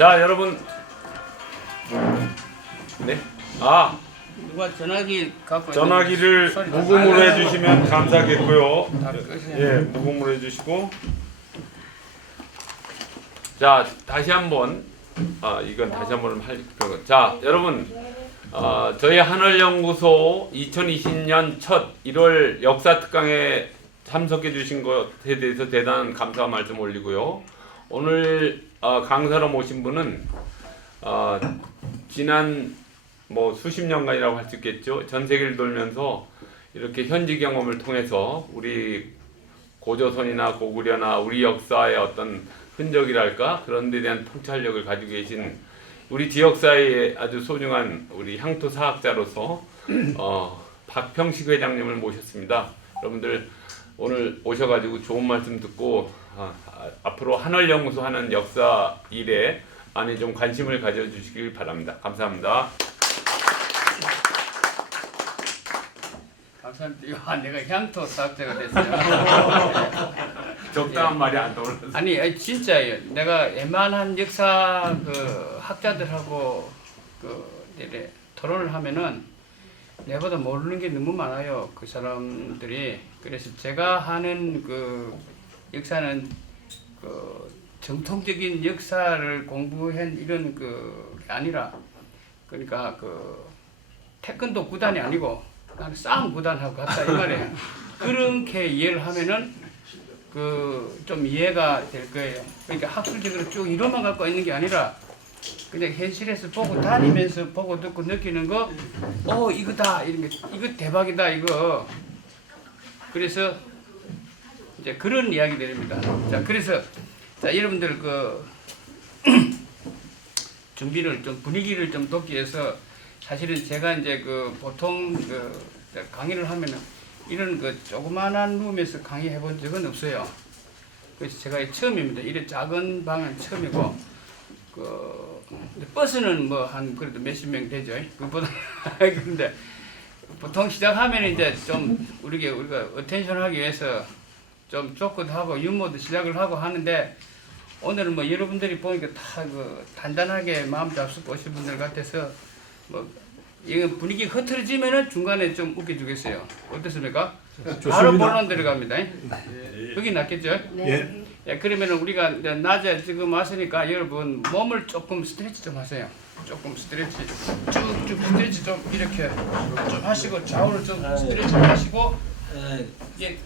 자, 여러분. 네. 누가 전화기 갖고 전화기를 소리 무음으로 해주시면 감사하겠고요. 다 끄세요. 예, 무음으로 해주시고. 자, 다시 한번. 이건 다시 한번 할 거. 자, 여러분. 저희 하늘연구소 2020년 첫 1월 역사 특강에 참석해 주신 것에 대해서 대단한 감사 말씀 올리고요. 오늘 강사로 모신 분은 지난 수십 년간이라고 할 수 있겠죠. 전 세계를 돌면서 이렇게 현지 경험을 통해서 우리 고조선이나 고구려나 우리 역사의 어떤 흔적이랄까 그런 데 대한 통찰력을 가지고 계신 우리 지역사회의 아주 소중한 우리 향토 사학자로서 박평식 회장님을 모셨습니다. 여러분들 오늘 오셔가지고 좋은 말씀 듣고 앞으로 하늘연구소 하는 역사 일에 많이 좀 관심을 가져주시길 바랍니다. 감사합니다. 감사합니다. 내가 향토 사학자가 됐어요. 적당한 말이 안 떠올랐어요. 아니 진짜예요. 내가 웬만한 역사 학자들하고 이래 토론을 하면은 내보다 모르는 게 너무 많아요. 그 사람들이. 그래서 제가 하는 역사는 정통적인 역사를 공부한 이런 게 아니라, 그러니까 태권도 구단이 아니고 나는 싸움 구단하고 같다 이 말이에요. 그렇게 이해를 하면은 좀 이해가 될 거예요. 그러니까 학술적으로 쭉 이론만 갖고 있는 게 아니라 그냥 현실에서 보고 다니면서 보고 듣고 느끼는 거, 이거다 이런 게, 이거 대박이다 이거. 그래서 이제 그런 이야기들입니다. 자, 그래서 여러분들 준비를 좀 분위기를 좀 돕기 위해서 사실은 제가 이제 보통 강의를 하면은 이런 조그만한 룸에서 강의해 본 적은 없어요. 그래서 제가 처음입니다. 이런 작은 방은 처음이고, 버스는 한 그래도 몇십 명 되죠. 그보다 근데 보통 시작하면 이제 좀 우리가 어텐션 하기 위해서 좀 조크도 하고 유머도 시작을 하고 하는데, 오늘은 여러분들이 보니까 다 단단하게 마음 잡수고 오신 분들 같아서 이거 분위기 흐트러지면은 중간에 좀 웃겨주겠어요. 어떻습니까? 바로 본론 들어갑니다. 여기 낫겠죠? 네. 예, 그러면은 우리가 이제 낮에 지금 왔으니까 여러분 몸을 조금 스트레치 좀 하세요. 조금 스트레치, 쭉쭉 스트레치 좀 이렇게 좀 하시고, 좌우를 좀 스트레치 하시고, 예.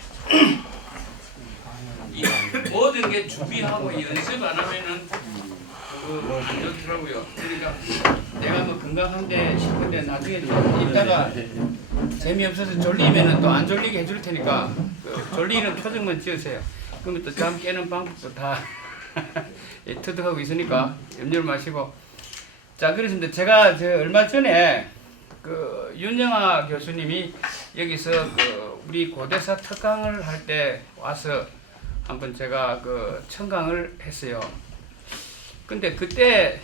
이 모든 게 준비하고 연습 안 하면은 좋더라고요. 그러니까 내가 건강한데 싶은데 나중에 이따가 재미없어서 졸리면은 또 안 졸리게 해줄 테니까 졸리는 표정만 지으세요. 그러면 또 잠 깨는 방법도 다 터득하고 있으니까 염려를 마시고. 자, 그래서 제가 얼마 전에 윤영아 교수님이 여기서 우리 고대사 특강을 할 때 와서 한번 제가 청강을 했어요. 근데 그때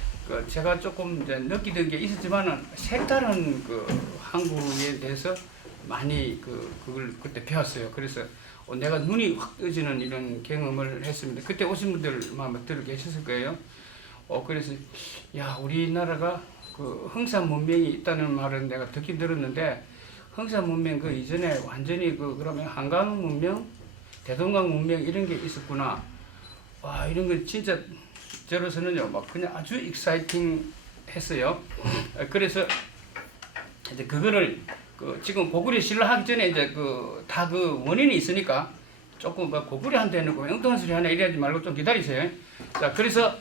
제가 조금 이제 느끼던 게 있었지만은 색다른 한국에 대해서 많이 그걸 그때 배웠어요. 그래서 내가 눈이 확 떠지는 이런 경험을 했습니다. 그때 오신 분들 아마 들어 계셨을 거예요. 그래서 야, 우리나라가 흥산 문명이 있다는 말은 내가 듣긴 들었는데, 흥산 문명 이전에 완전히 그러면 한강 문명, 대동강 문명 이런 게 있었구나. 와, 이런 건 진짜 저로서는요 그냥 아주 익사이팅 했어요. 그래서 이제 그거를 지금 고구려 신라 하기 전에 이제 다 원인이 있으니까 조금 고구려 한테 해놓고 엉뚱한 소리 하나 이래하지 말고 좀 기다리세요. 자, 그래서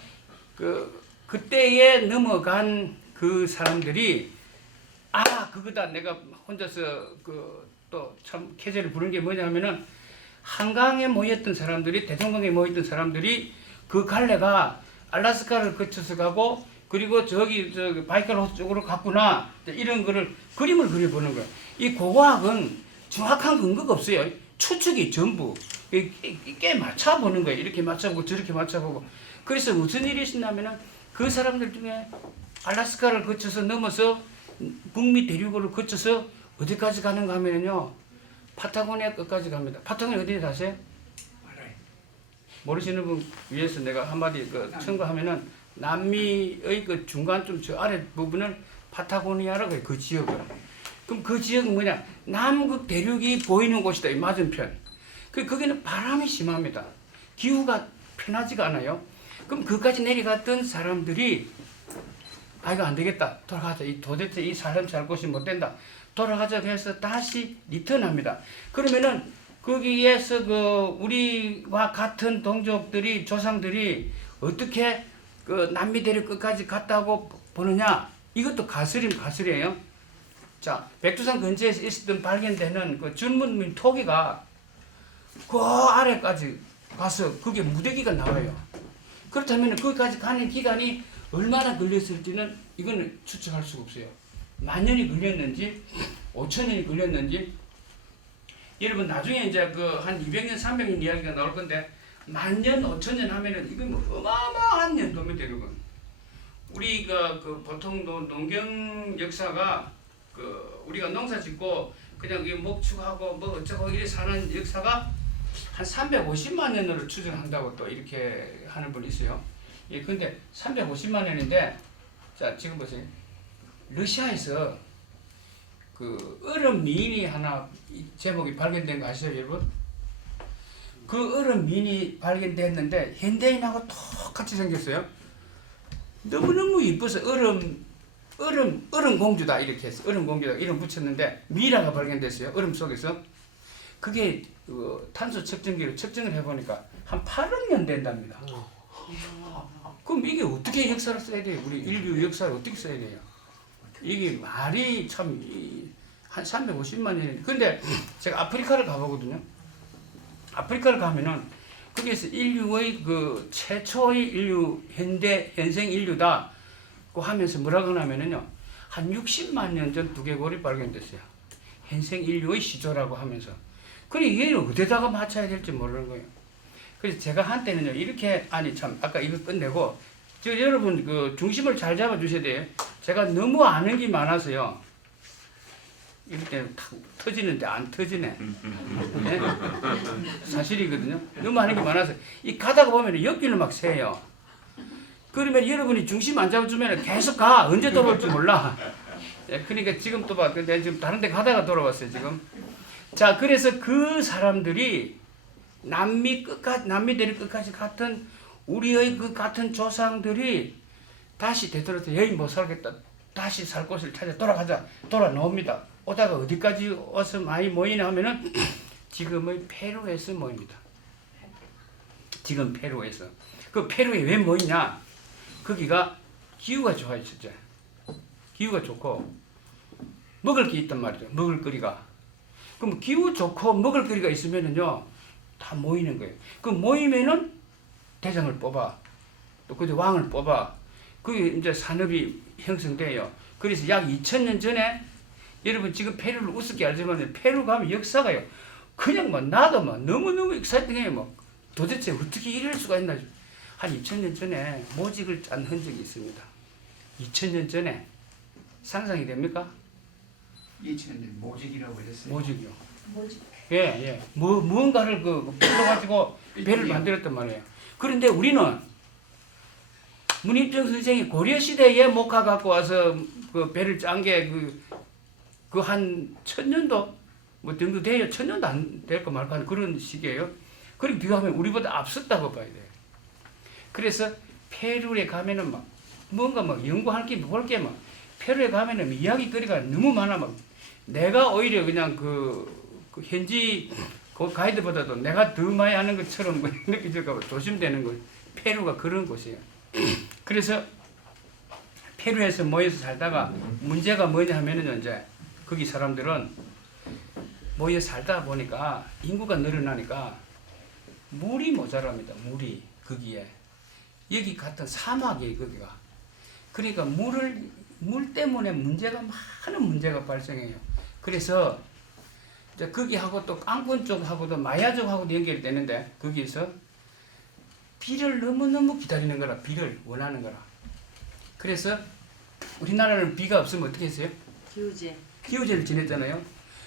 그때에 넘어간 그 사람들이 그거다. 내가 혼자서 또 참 캐제를 부른 게 뭐냐면은, 한강에 모였던 사람들이, 대동강에 모였던 사람들이 그 갈래가 알라스카를 거쳐서 가고, 그리고 저기 바이칼 호수 쪽으로 갔구나, 이런 거를 그림을 그려보는 거예요. 이 고고학은 정확한 근거가 없어요. 추측이 전부 꽤 맞춰보는 거예요. 이렇게 맞춰보고 저렇게 맞춰보고. 그래서 무슨 일이 있었냐면은, 그 사람들 중에 알라스카를 거쳐서 넘어서 북미 대륙을 거쳐서 어디까지 가는가 하면요, 파타고니아 끝까지 갑니다. 파타고니아 어디에 사세요? 모르시는 분 위해서 내가 한마디 청구하면은, 남미의 그 중간쯤 저 아래 부분을 파타고니아라고 해요. 그 지역을. 그럼 그 지역은 뭐냐? 남극 대륙이 보이는 곳이다. 이 맞은편. 거기는 바람이 심합니다. 기후가 편하지가 않아요. 그럼 그까지 내려갔던 사람들이 이거 안 되겠다. 돌아가자. 도대체 이 사람 살 곳이 못 된다. 돌아가자 해서 다시 리턴합니다. 그러면은 거기에서 그 우리와 같은 동족들이 조상들이 어떻게 그 남미 대륙 끝까지 갔다고 보느냐? 이것도 가설이에요. 자, 백두산 근처에서 있었던 발견되는 그 준문민 토기가 그 아래까지 가서 그게 무더기가 나와요. 그렇다면 거기까지 가는 기간이 얼마나 걸렸을지는 이거는 추측할 수가 없어요. 만 년이 걸렸는지 5천 년이 걸렸는지 여러분 나중에 이제 그 한 200년 300년 이야기가 나올 건데 만 년 5천 년 하면은 이건 뭐 어마어마한 연도입니다. 여러분 우리가 그 보통 농경 역사가 그 우리가 농사 짓고 그냥 목축하고 뭐 어쩌고 이렇게 사는 역사가 한 350만 년으로 추정한다고 또 이렇게 하는 분이 있어요. 예, 근데 350만 년인데 자 지금 보세요. 러시아에서 그 얼음 미인이 하나 제목이 발견된 거 아시죠, 여러분? 그 얼음 미인이 발견됐는데 현대인하고 똑같이 생겼어요. 너무너무 이뻐서 얼음 공주다 이렇게 해서 얼음 공주다 이름 붙였는데 미라가 발견됐어요. 얼음 속에서. 그게 탄소 측정기로 측정을 해보니까 한 8억 년 된답니다. 그럼 이게 어떻게 역사를 써야 돼요? 우리 인류 역사를 어떻게 써야 돼요? 이게 말이 참 한 350만 년이. 근데 제가 아프리카를 가보거든요. 아프리카를 가면은 거기에서 인류의 그 최초의 인류 현생 인류다. 고 하면서 뭐라고 하냐면은요. 한 60만 년 전 두개골이 발견됐어요. 현생 인류의 시조라고 하면서. 그래 이게 어디다가 맞춰야 될지 모르는 거예요. 그래서 제가 한때는요 이렇게 아니 참 아까 이거 끝내고 여러분 그 중심을 잘 잡아 주셔야 돼요. 제가 너무 아는 게 많아서요. 이럴 때는 터지는데 안 터지네. 네? 사실이거든요. 너무 아는 게 많아서 이 가다가 보면 옆길로 막 새요. 그러면 여러분이 중심 안 잡아주면 계속 가. 언제 돌아올지 몰라. 예, 그러니까 지금 또 봐. 근데 지금 다른 데 가다가 돌아왔어요 지금. 자, 그래서 그 사람들이 남미 대륙 끝까지 갔던 우리의 그 같은 조상들이 다시 되돌아서 여기 못 살겠다. 다시 살 곳을 찾아 돌아가자. 돌아 나옵니다. 오다가 어디까지 와서 많이 모이냐 하면은 지금의 페루에서 모입니다. 지금 페루에서. 그 페루에 왜 모이냐? 거기가 기후가 좋아요, 진짜. 기후가 좋고 먹을 게 있단 말이죠. 먹을거리가. 그럼 기후 좋고 먹을거리가 있으면은요 다 모이는 거예요. 그 모이면은 대장을 뽑아, 또 그때 왕을 뽑아. 그게 이제 산업이 형성돼요. 그래서 약 2000년 전에 여러분 지금 페루를 우습게 알지만 페루 가면 역사가요. 그냥 막 나도 막 너무너무 익사이팅해요. 뭐 도대체 어떻게 이럴 수가 있나. 한 2000년 전에 모직을 짠 흔적이 있습니다. 2000년 전에 상상이 됩니까? 2000년 모직이라고 했어요. 모직이요. 뭐지? 예. 무언가를 풀어가지고 배를 만들었단 말이에요. 그런데 우리는 문희정 선생이 고려시대에 목화 갖고 와서 그 배를 짠 게 그 한 1000년도 뭐 정도 돼요. 1000년도 안 될까 말까 하는 그런 시기예요. 그렇게 비교하면 우리보다 앞섰다고 봐야 돼요. 그래서 페루에 가면은 막 뭔가 막 연구할 게 볼 게 막 페루에 가면은 이야기거리가 너무 많아. 막 내가 오히려 그냥 그 현지 그 가이드보다도 내가 더 많이 아는 것처럼 느껴질까 봐 조심되는 거예요. 페루가 그런 곳이에요. 그래서 페루에서 모여서 살다가 문제가 뭐냐 하면은 이제 거기 사람들은 모여 살다 보니까 인구가 늘어나니까 물이 모자랍니다. 물이 거기에 여기 같은 사막이에요. 거기가. 그러니까 물 때문에 많은 문제가 발생해요. 그래서 이제 거기하고 또 깡군 쪽하고도 마야 쪽하고도 연결이 되는데 거기에서 비를 너무너무 기다리는 거라. 비를 원하는 거라. 그래서 우리나라는 비가 없으면 어떻게 했어요? 기우제를 지냈잖아요.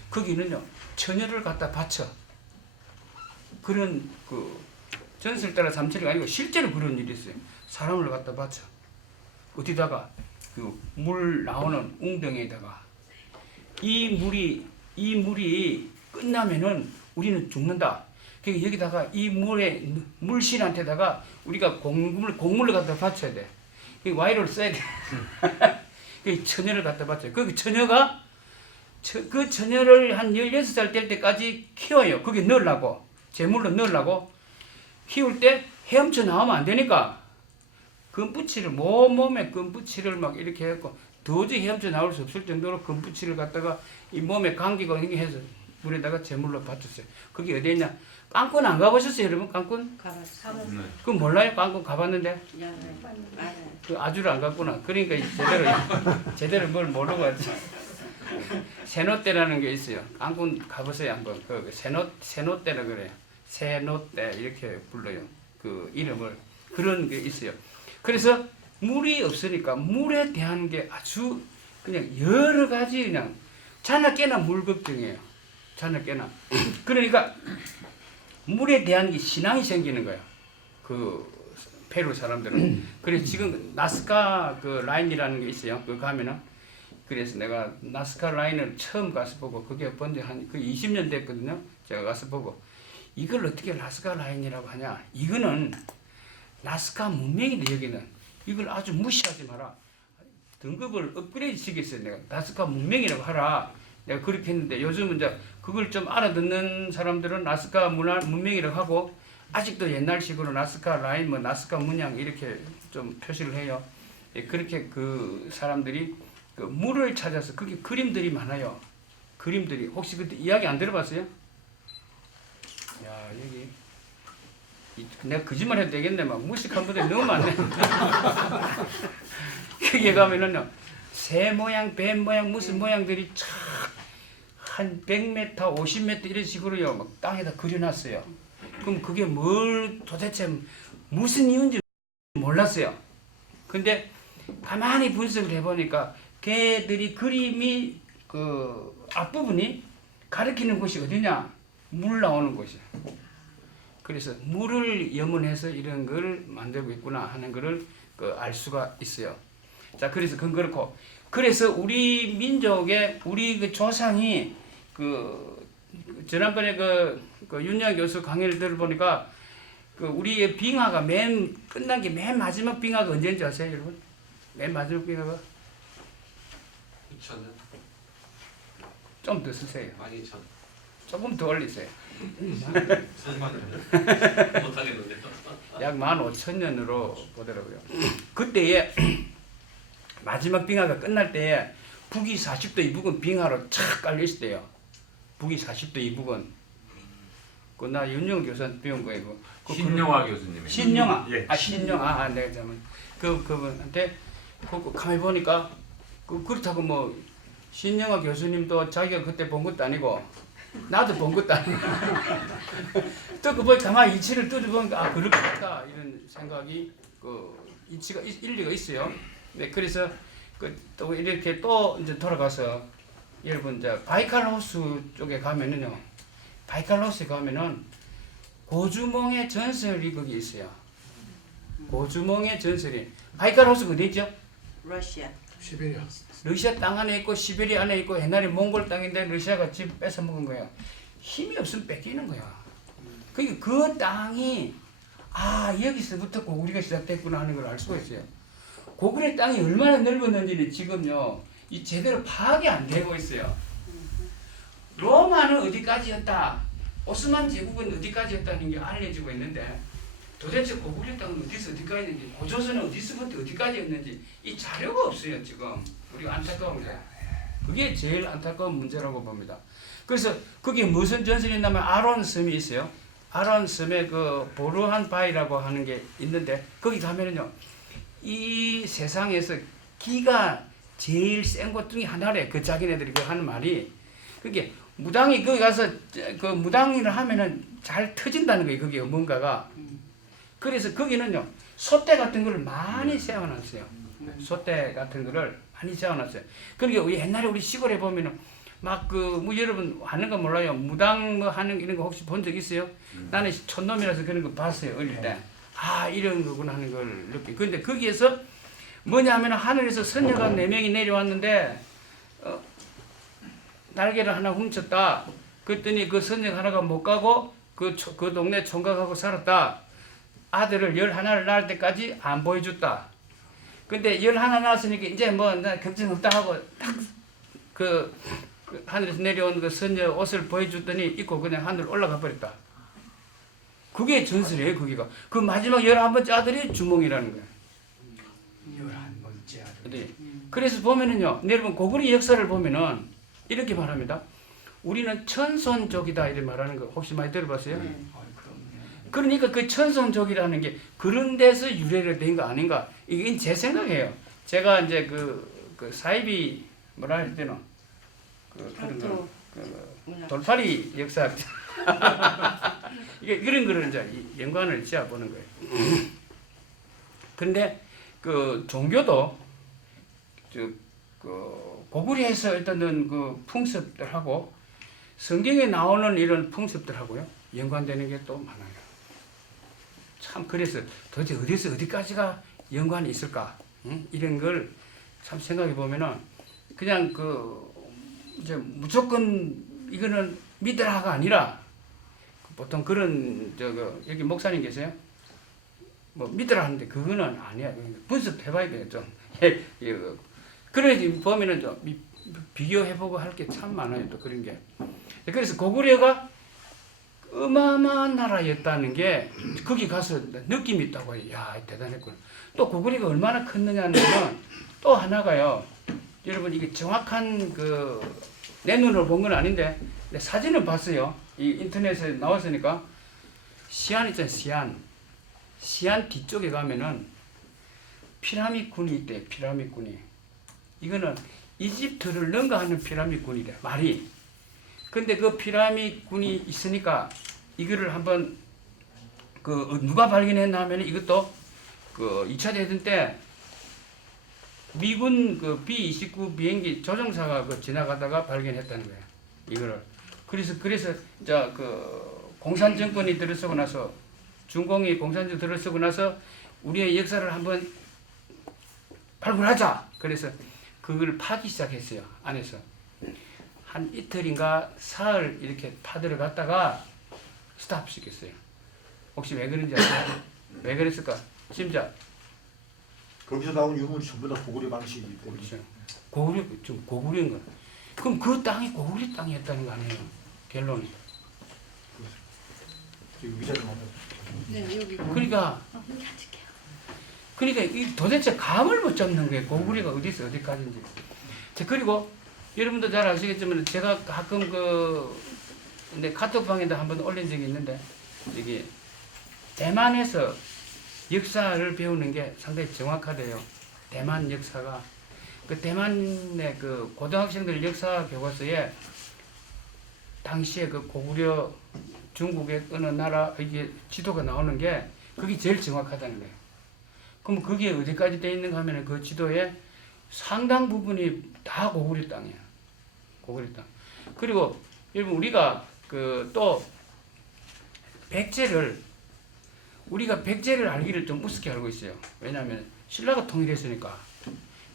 거기는요 처녀를 갖다 바쳐. 그런 그 전설 따라 삼천리가 아니고 실제로 그런 일이 있어요. 사람을 갖다 바쳐. 어디다가 그 물 나오는 웅덩이에다가 이 물이 끝나면은 우리는 죽는다. 그러니까 여기다가 이 물에 물신한테다가 우리가 곡물을 갖다 바쳐야 돼. 그 와이로를 써야 돼. 그 처녀를 갖다 바쳐요. 그 처녀가 그 처녀를 한 16살 될 때까지 키워요. 그게 넣으려고 제물로 넣으려고 키울 때 헤엄쳐 나오면 안 되니까 금붙이를 몸에 금붙이를 막 이렇게 해갖고 도저히 헤엄쳐 나올 수 없을 정도로 금붙이를 갖다가 이 몸에 감기고 이렇게 해서 물에다가 제물로 바쳤어요. 그게 어디냐? 깡꾼 안 가보셨어요, 여러분? 깡꾼? 가봤어. 그거 몰라요? 깡꾼 가봤는데? 맞아. 그 아주를 안 갔구나. 그러니까 제대로 뭘 모르고 왔지. 세노떼라는 게 있어요. 깡꾼 가보세요 한번. 그 세노떼라 그래요. 세노떼 이렇게 불러요. 그 이름을 그런 게 있어요. 그래서 물이 없으니까 물에 대한 게 아주 그냥 여러 가지 그냥 자나 깨나 물 걱정이에요. 자나 깨나. 그러니까 물에 대한 게 신앙이 생기는 거예요. 그 페루 사람들은. 그래서 지금 나스카 그 라인이라는 게 있어요. 그거 가면은 그래서 내가 나스카 라인을 처음 가서 보고 그게 본지 한 그 20년 됐거든요. 제가 가서 보고 이걸 어떻게 나스카 라인이라고 하냐? 이거는 나스카 문명인데 여기는 이걸 아주 무시하지 마라. 등급을 업그레이드 시켰어요. 내가 나스카 문명이라고 하라. 내가 그렇게 했는데 요즘은 이제 그걸 좀 알아듣는 사람들은 나스카 문명이라고 하고 아직도 옛날식으로 나스카 라인, 뭐 나스카 문양 이렇게 좀 표시를 해요. 예, 그렇게 그 사람들이 그 물을 찾아서 그게 그림들이 많아요. 그림들이 혹시 그때 이야기 안 들어봤어요? 야 여기 내가 거짓말 해도 되겠네. 막 무식한 분들이 너무 많네. 거기에 가면은요 새 모양, 뱀 모양, 무슨 모양들이 한 100m, 50m 이런 식으로요 막 땅에다 그려놨어요. 그럼 그게 뭘 도대체 무슨 이유인지 몰랐어요. 근데 가만히 분석을 해보니까 걔들이 그림이 그 앞부분이 가리키는 곳이 어디냐? 물 나오는 곳이야. 그래서 물을 염원해서 이런 걸 만들고 있구나 하는 거를 그 알 수가 있어요. 자, 그래서 그건 그렇고, 그래서 우리 민족의 우리 그 조상이 그 지난번에 그 윤영 교수 강의를 들어보니까 그 우리의 빙하가 끝난 게 맨 마지막 빙하가 언제인지 아세요, 여러분? 맨 마지막 빙하가 2,000년? 좀 더 쓰세요. 12,000. 조금 더 올리세요. 3만 년? 못하겠는데. 약 15,000년으로 보더라고요. 그때에 마지막 빙하가 끝날 때에 북위 40도 이북은 빙하로 착 깔려 있었대요. 북위 40도 이북은. 그 나 윤영 교수한테 배운 거예요. 신영화 교수님. 신영아. 예. 신영아. 내가 잘못. 그분한테 가만히 보니까 그렇다고 뭐 신영아 교수님도 자기가 그때 본 것도 아니고 나도 본 것도 아니고 또 그걸 가만히 이치를 뜯어보니까 아 그렇겠다 이런 생각이 일리가 있어요. 네, 그래서 또 이렇게 또 이제 돌아가서 여러분 이제 바이칼호수 쪽에 가면은요. 바이칼호수에 가면은 고주몽의 전설이 거기 있어요. 고주몽의 전설이 바이칼호수가 어디 있죠? 러시아. 시베리아. 러시아 땅 안에 있고 시베리아 안에 있고 옛날에 몽골 땅인데 러시아가 집 뺏어 먹은 거야. 힘이 없으면 뺏기는 거야. 그러니까 그 땅이 아 여기서부터 고구려가 시작됐구나 하는 걸 알 수가 있어요. 고구려 땅이 얼마나 넓었는지는 지금요 이 제대로 파악이 안 되고 있어요. 로마는 어디까지였다. 오스만 제국은 어디까지였다는 게 알려지고 있는데 도대체 고구려 땅은 어디서 어디까지 있는지 고조선은 어디서부터 어디까지였는지 이 자료가 없어요 지금. 우리가 안타까운 게 그게 제일 안타까운 문제라고 봅니다. 그래서 그게 무슨 전설이 있냐면 아론 섬이 있어요. 아론 섬에 그 보르한 바위라고 하는 게 있는데 거기 가면은요 이 세상에서 기가 제일 센 것 중에 하나래. 그 자기네들이 그 하는 말이 그게 무당이 거기 가서 그 무당일을 하면은 잘 터진다는 거예요. 그게 뭔가가. 그래서 거기는요 소떼 같은 거를 많이 세워놨어요. 소떼 같은 거를 많이 세워놨어요. 그러니까 우리 옛날에 우리 시골에 보면은 막 뭐 여러분 하는 거 몰라요. 무당 뭐 하는 이런 거 혹시 본 적 있어요? 나는 촌놈이라서 그런 거 봤어요 어릴 때. 아 이런 거구나 하는 걸 느끼. 근데 거기에서 뭐냐 하면 하늘에서 선녀가 4명이 내려왔는데 날개를 하나 훔쳤다. 그랬더니 그 선녀 하나가 못 가고 그 동네 총각하고 살았다. 아들을 11을 낳을 때까지 안 보여줬다. 근데 11 낳았으니까 이제 뭐 나 걱정 없다 하고 딱 그 하늘에서 내려온 그 선녀 옷을 보여줬더니 입고 그냥 하늘 올라가 버렸다. 그게 전설이에요. 그게가 그 마지막 11번째 아들이 주몽이라는 거예요. 11번째 아들. 네. 그래서 보면은요, 여러분 고구려 역사를 보면은 이렇게 말합니다. 우리는 천손족이다 이렇게 말하는 거 혹시 많이 들어봤어요? 그럼요. 그러니까 그 천손족이라는 게 그런 데서 유래를 된 거 아닌가? 이게 제 생각이에요. 제가 이제 그 사이비 뭐라 할 때는 그런 거 돌팔이 역사 이게 이런 거를 이제 연관을 지어 보는 거예요. 근데 그 종교도 그 고구려에서 일단은 그 풍습들하고 성경에 나오는 이런 풍습들하고요 연관되는 게 또 많아요. 참 그래서 도대체 어디서 어디까지가 연관이 있을까? 응? 이런 걸 참 생각해 보면은 그냥 그 이제 무조건 이거는 믿으라가 아니라 보통 그런 여기 목사님 계세요? 뭐 믿으라 하는데 그거는 아니야. 분석해봐야 돼요 좀. 그래 보면은 좀 비교해보고 할 게 참 많아요 또 그런 게. 그래서 고구려가 어마어마한 나라였다는 게 거기 가서 느낌이 있다고 해요. 야 대단했구나. 또 고구려가 얼마나 컸느냐는 건 또 하나가요. 여러분 이게 정확한 내 눈으로 본 건 아닌데 내 사진을 봤어요. 이 인터넷에 나왔으니까 시안 있잖아요. 시안 뒤쪽에 가면은 피라미드군이 있대. 피라미드군이. 이거는 이집트를 능가하는 피라미드군이래. 말이. 근데 그 피라미드군이 있으니까 이거를 한번 누가 발견했나 하면 이것도 2차 대전 때 미군 B-29 비행기 조종사가 지나가다가 발견했다는 거예요. 이거를. 그래서 공산 정권이 들어서고 나서 중공이 공산 정권이 들어서고 나서 우리의 역사를 한번 발굴하자. 그래서 그걸 파기 시작했어요. 안에서. 한 이틀인가 사흘 이렇게 파들어갔다가 스탑시켰어요. 혹시 왜 그런지 아세요? 왜 그랬을까? 짐작. 거기서 나온 유물이 전부 다 고구려 방식이기 때문에. 그렇죠. 좀 고구려인 거. 그럼 그 땅이 고구려 땅이었다는 거 아니에요? 결론이. 위자료 하면. 네, 여기. 그러니까 이 도대체 감을 못 잡는 거예요. 고구려가 어디서 어디까지인지. 그리고 여러분도 잘 아시겠지만 제가 가끔 내 카톡방에다 한번 올린 적이 있는데 여기 대만에서 역사를 배우는 게 상당히 정확하대요. 대만 역사가 대만의 고등학생들 역사 교과서에 당시에 고구려 중국의 어느 나라 이게 지도가 나오는 게 그게 제일 정확하다는 거예요. 그럼 그게 어디까지 돼 있는가 하면 그 지도에 상당 부분이 다 고구려 땅이에요. 고구려 땅. 그리고 여러분 우리가 또 우리가 백제를 알기를 좀 우습게 알고 있어요. 왜냐하면 신라가 통일했으니까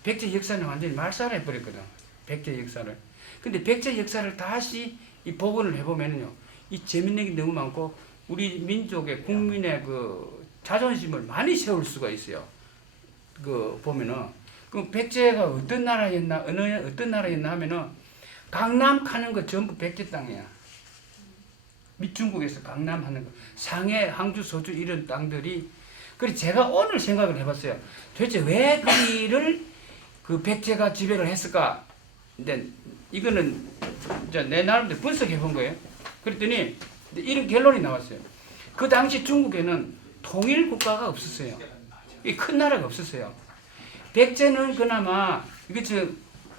백제 역사는 완전히 말살해 버렸거든. 백제 역사를. 근데 백제 역사를 다시 이 복원을 해보면요, 이 재밌는 게 너무 많고 우리 민족의 국민의 자존심을 많이 세울 수가 있어요. 보면은 그럼 백제가 어떤 나라였나 하면은 강남 가는 거 전부 백제 땅이야. 중국에서 강남 하는 거, 상해, 항주, 소주 이런 땅들이. 그래서 제가 오늘 생각을 해봤어요. 도대체 왜 거기를 백제가 지배를 했을까? 근데 이거는 이제 내 나름대로 분석해 본 거예요. 그랬더니 이런 결론이 나왔어요. 그 당시 중국에는 통일 국가가 없었어요. 큰 나라가 없었어요. 백제는 그나마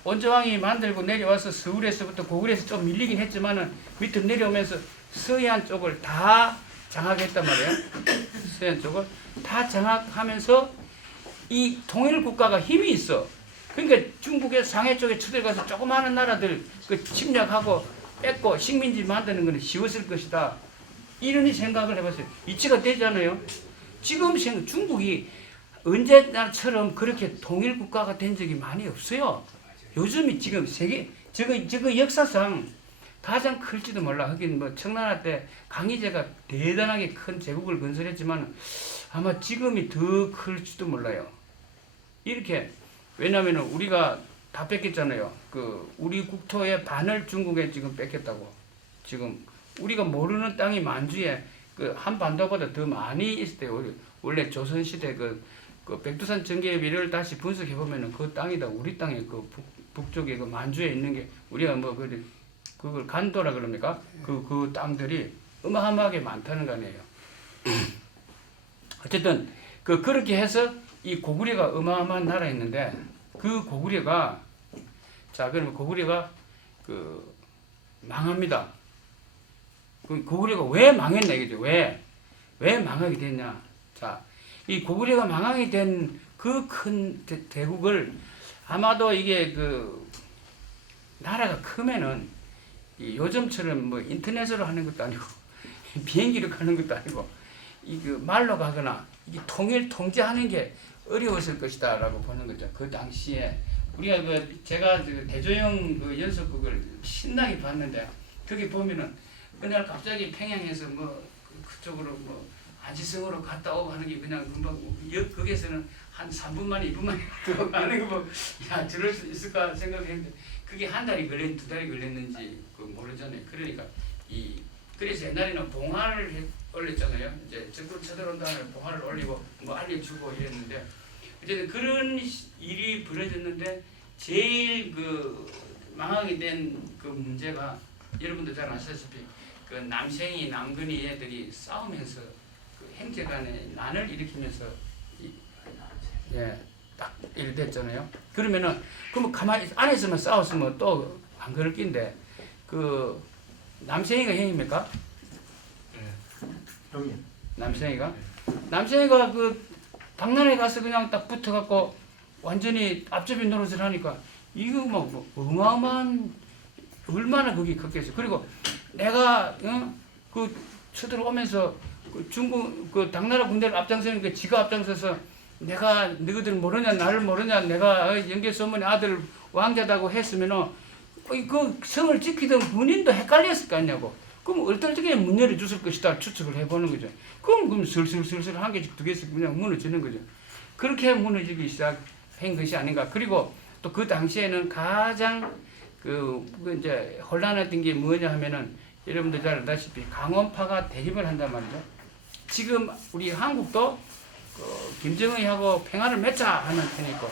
원조왕이 만들고 내려와서 서울에서부터 고구려에서 좀 밀리긴 했지만은 밑으로 내려오면서 서해안 쪽을 다 장악했단 말이에요. 서해안 쪽을 다 장악하면서 이 통일 국가가 힘이 있어. 그러니까 중국의 상해 쪽에 쳐들어가서 조그마한 나라들 침략하고 뺏고 식민지 만드는 것은 쉬웠을 것이다. 이런 생각을 해봤어요. 이치가 되잖아요. 지금 중국이 언제나처럼 그렇게 통일 국가가 된 적이 많이 없어요. 요즘이 지금 세계 저거 역사상 가장 클지도 몰라. 하긴 뭐 청나라 때 강희제가 대단하게 큰 제국을 건설했지만 아마 지금이 더 클지도 몰라요. 이렇게 왜냐면은 우리가 다 뺏겼잖아요. 그 우리 국토의 반을 중국에 지금 뺏겼다고. 지금 우리가 모르는 땅이 만주에 그 한반도보다 더 많이 있을 때 원래 조선 시대 그 백두산 전개의 미래를 다시 분석해 보면은 그 땅이다. 우리 땅에 그 북쪽에 그 만주에 있는 게 우리가 뭐 그걸 간도라 그럽니까? 그 땅들이 어마어마하게 많다는 거 아니에요. 어쨌든 그렇게 해서 이 고구려가 어마어마한 나라였는데 그 고구려가 자 그러면 고구려가 그 망합니다. 그 고구려가 왜 망했나 이거죠? 왜 망하게 됐냐? 자, 이 고구려가 망하게 된 그 큰 대국을 아마도 이게 그 나라가 크면은 이 요즘처럼 뭐 인터넷으로 하는 것도 아니고 비행기로 가는 것도 아니고 이 그 말로 가거나 이게 통제하는 게 어려웠을 것이다라고 보는 거죠. 그 당시에 우리가 제가 대조영 그 연속극을 신나게 봤는데 거기 보면은 그날 갑자기 평양에서 뭐 그쪽으로 뭐 안시성으로 갔다 오고 하는 게 그냥 금방 역극에서는 한 3분 만에 2분 만에 가는 거 뭐 야 저럴 수 있을까 생각했는데 그게 한 달이 걸렸는지 2달이 걸렸는지 그 모르잖아요. 그러니까 그래서 옛날에는 봉화를 올렸잖아요. 이제 적군 쳐들어온 다음에 봉화를 올리고 뭐 알려주고 이랬는데 어쨌든 그런 일이 벌어졌는데 제일 그 망하게 된 그 문제가 여러분들 잘 아시다시피 그 남생이 남근이 애들이 싸우면서 그 형제간에 난을 일으키면서 딱 이렇게 됐잖아요. 그러면은 그럼 가만히 안에서만 싸웠으면 또 안 그럴 낀데 그 남생이가 형입니까? 형님. 남생이가 그 당나라에 가서 그냥 딱 붙어갖고 완전히 앞잡이 노릇을 하니까 이거 뭐 어마어마한 얼마나 그게 컸겠어요. 그리고 내가 그 쳐들어오면서 그 중국 그 당나라 군대를 앞장서니까 지가 앞장서서 내가 너희들 모르냐 나를 모르냐 내가 영계소문의 아들 왕자다고 했으면은 그 성을 지키던 군인도 헷갈렸을 거 아니냐고. 그럼 얼떨결에 문 열어줬을 것이다 추측을 해보는 거죠. 그럼 슬슬 한 개씩 두 개씩 그냥 무너지는 거죠. 그렇게 무너지기 시작한 것이 아닌가. 그리고 또 그 당시에는 가장 그 이제 혼란했던 게 뭐냐 하면은 여러분들 잘 알다시피 강원파가 대립을 한단 말이죠. 지금 우리 한국도 김정은이하고 평화를 맺자 하는 편이고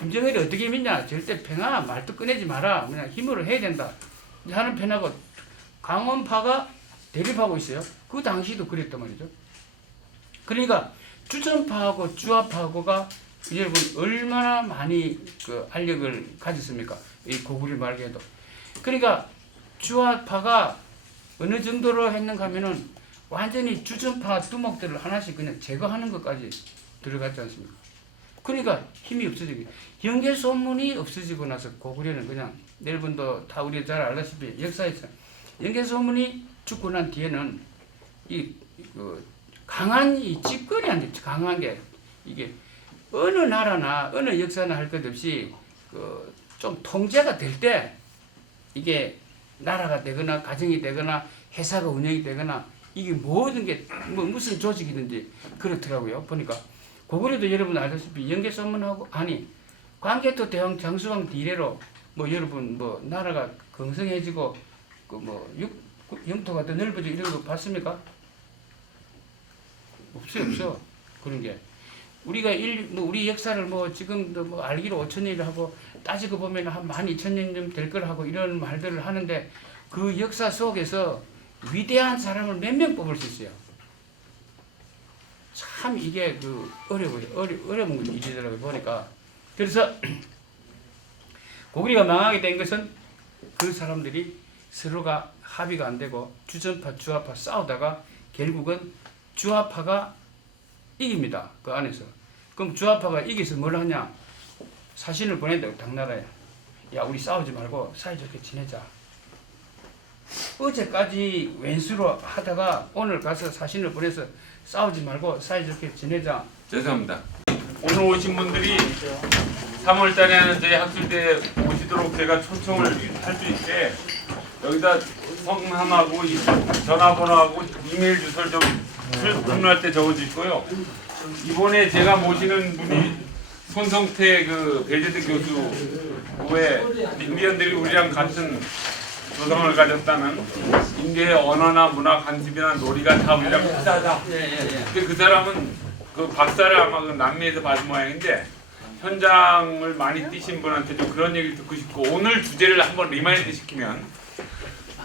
김정은이 어떻게 믿냐? 절대 평화 말도 꺼내지 마라. 그냥 힘으로 해야 된다 하는 편하고 강원파가 대립하고 있어요. 그 당시도 그랬단 말이죠. 그러니까 주전파하고 주화파하고가 여러분 얼마나 많이 그 알력을 가졌습니까? 이 고구려 말기에도. 그러니까 주화파가 어느 정도로 했는가 하면은 완전히 주전파 두목들을 하나씩 그냥 제거하는 것까지 들어갔지 않습니까? 그러니까 힘이 없어지고 영계소문이 없어지고 나서 고구려는 그냥 여러분도 다 우리 잘 알다시피 역사에서 영계소문이 죽고 난 뒤에는 그 강한 이 집권이 안 됐죠. 강한 게 이게 어느 나라나 어느 역사나 할 것 없이 그 좀 통제가 될 때 이게 나라가 되거나 가정이 되거나 회사가 운영이 되거나 이게 모든 게 뭐 무슨 조직이든지 그렇더라고요. 보니까 고구려도 여러분 알다시피 영계소문하고 아니 광개토 대왕 장수왕 뒤래로 뭐 여러분 뭐 나라가 건성해지고 그 뭐 영토가 더 넓어지고 이런 거 봤습니까? 없어 그런 게. 우리가 우리 역사를 뭐 지금도 뭐 알기로 5,000년이라 하고 따지고 보면 한 12,000년 될 걸 하고 이런 말들을 하는데 그 역사 속에서 위대한 사람을 몇 명 뽑을 수 있어요. 참 이게 그 어려운 일이더라고요 보니까. 그래서 고구려가 망하게 된 것은 그 사람들이 서로가 합의가 안 되고 주전파 주화파 싸우다가 결국은 주화파가 이깁니다. 그 안에서. 그럼 주화파가 이겨서 뭘 하냐? 사신을 보낸다고 당나라에. 야 우리 싸우지 말고 사이좋게 지내자. 어제까지 왼수로 하다가 오늘 가서 사신을 보내서 싸우지 말고 사이좋게 지내자. 죄송합니다. 오늘 오신 분들이 3월 달에 하는 저희 학술대에 오시도록 제가 초청을 할 수 있게 여기다 성함하고 전화번호하고 이메일 주소를 좀 주문할 때 적어주시고요. 이번에 제가 모시는 분이 손성태 그 베제드 교수의 인디언들이 우리랑 같은 조상을 가졌다는 인디의 언어나 문화 관습이나 놀이가 다 우리랑 비슷하다. 근데 그 사람은 그 박사를 아마 그 남미에서 받은 모양인데 현장을 많이 뛰신 분한테 좀 그런 얘기를 듣고 싶고 오늘 주제를 한번 리마인드 시키면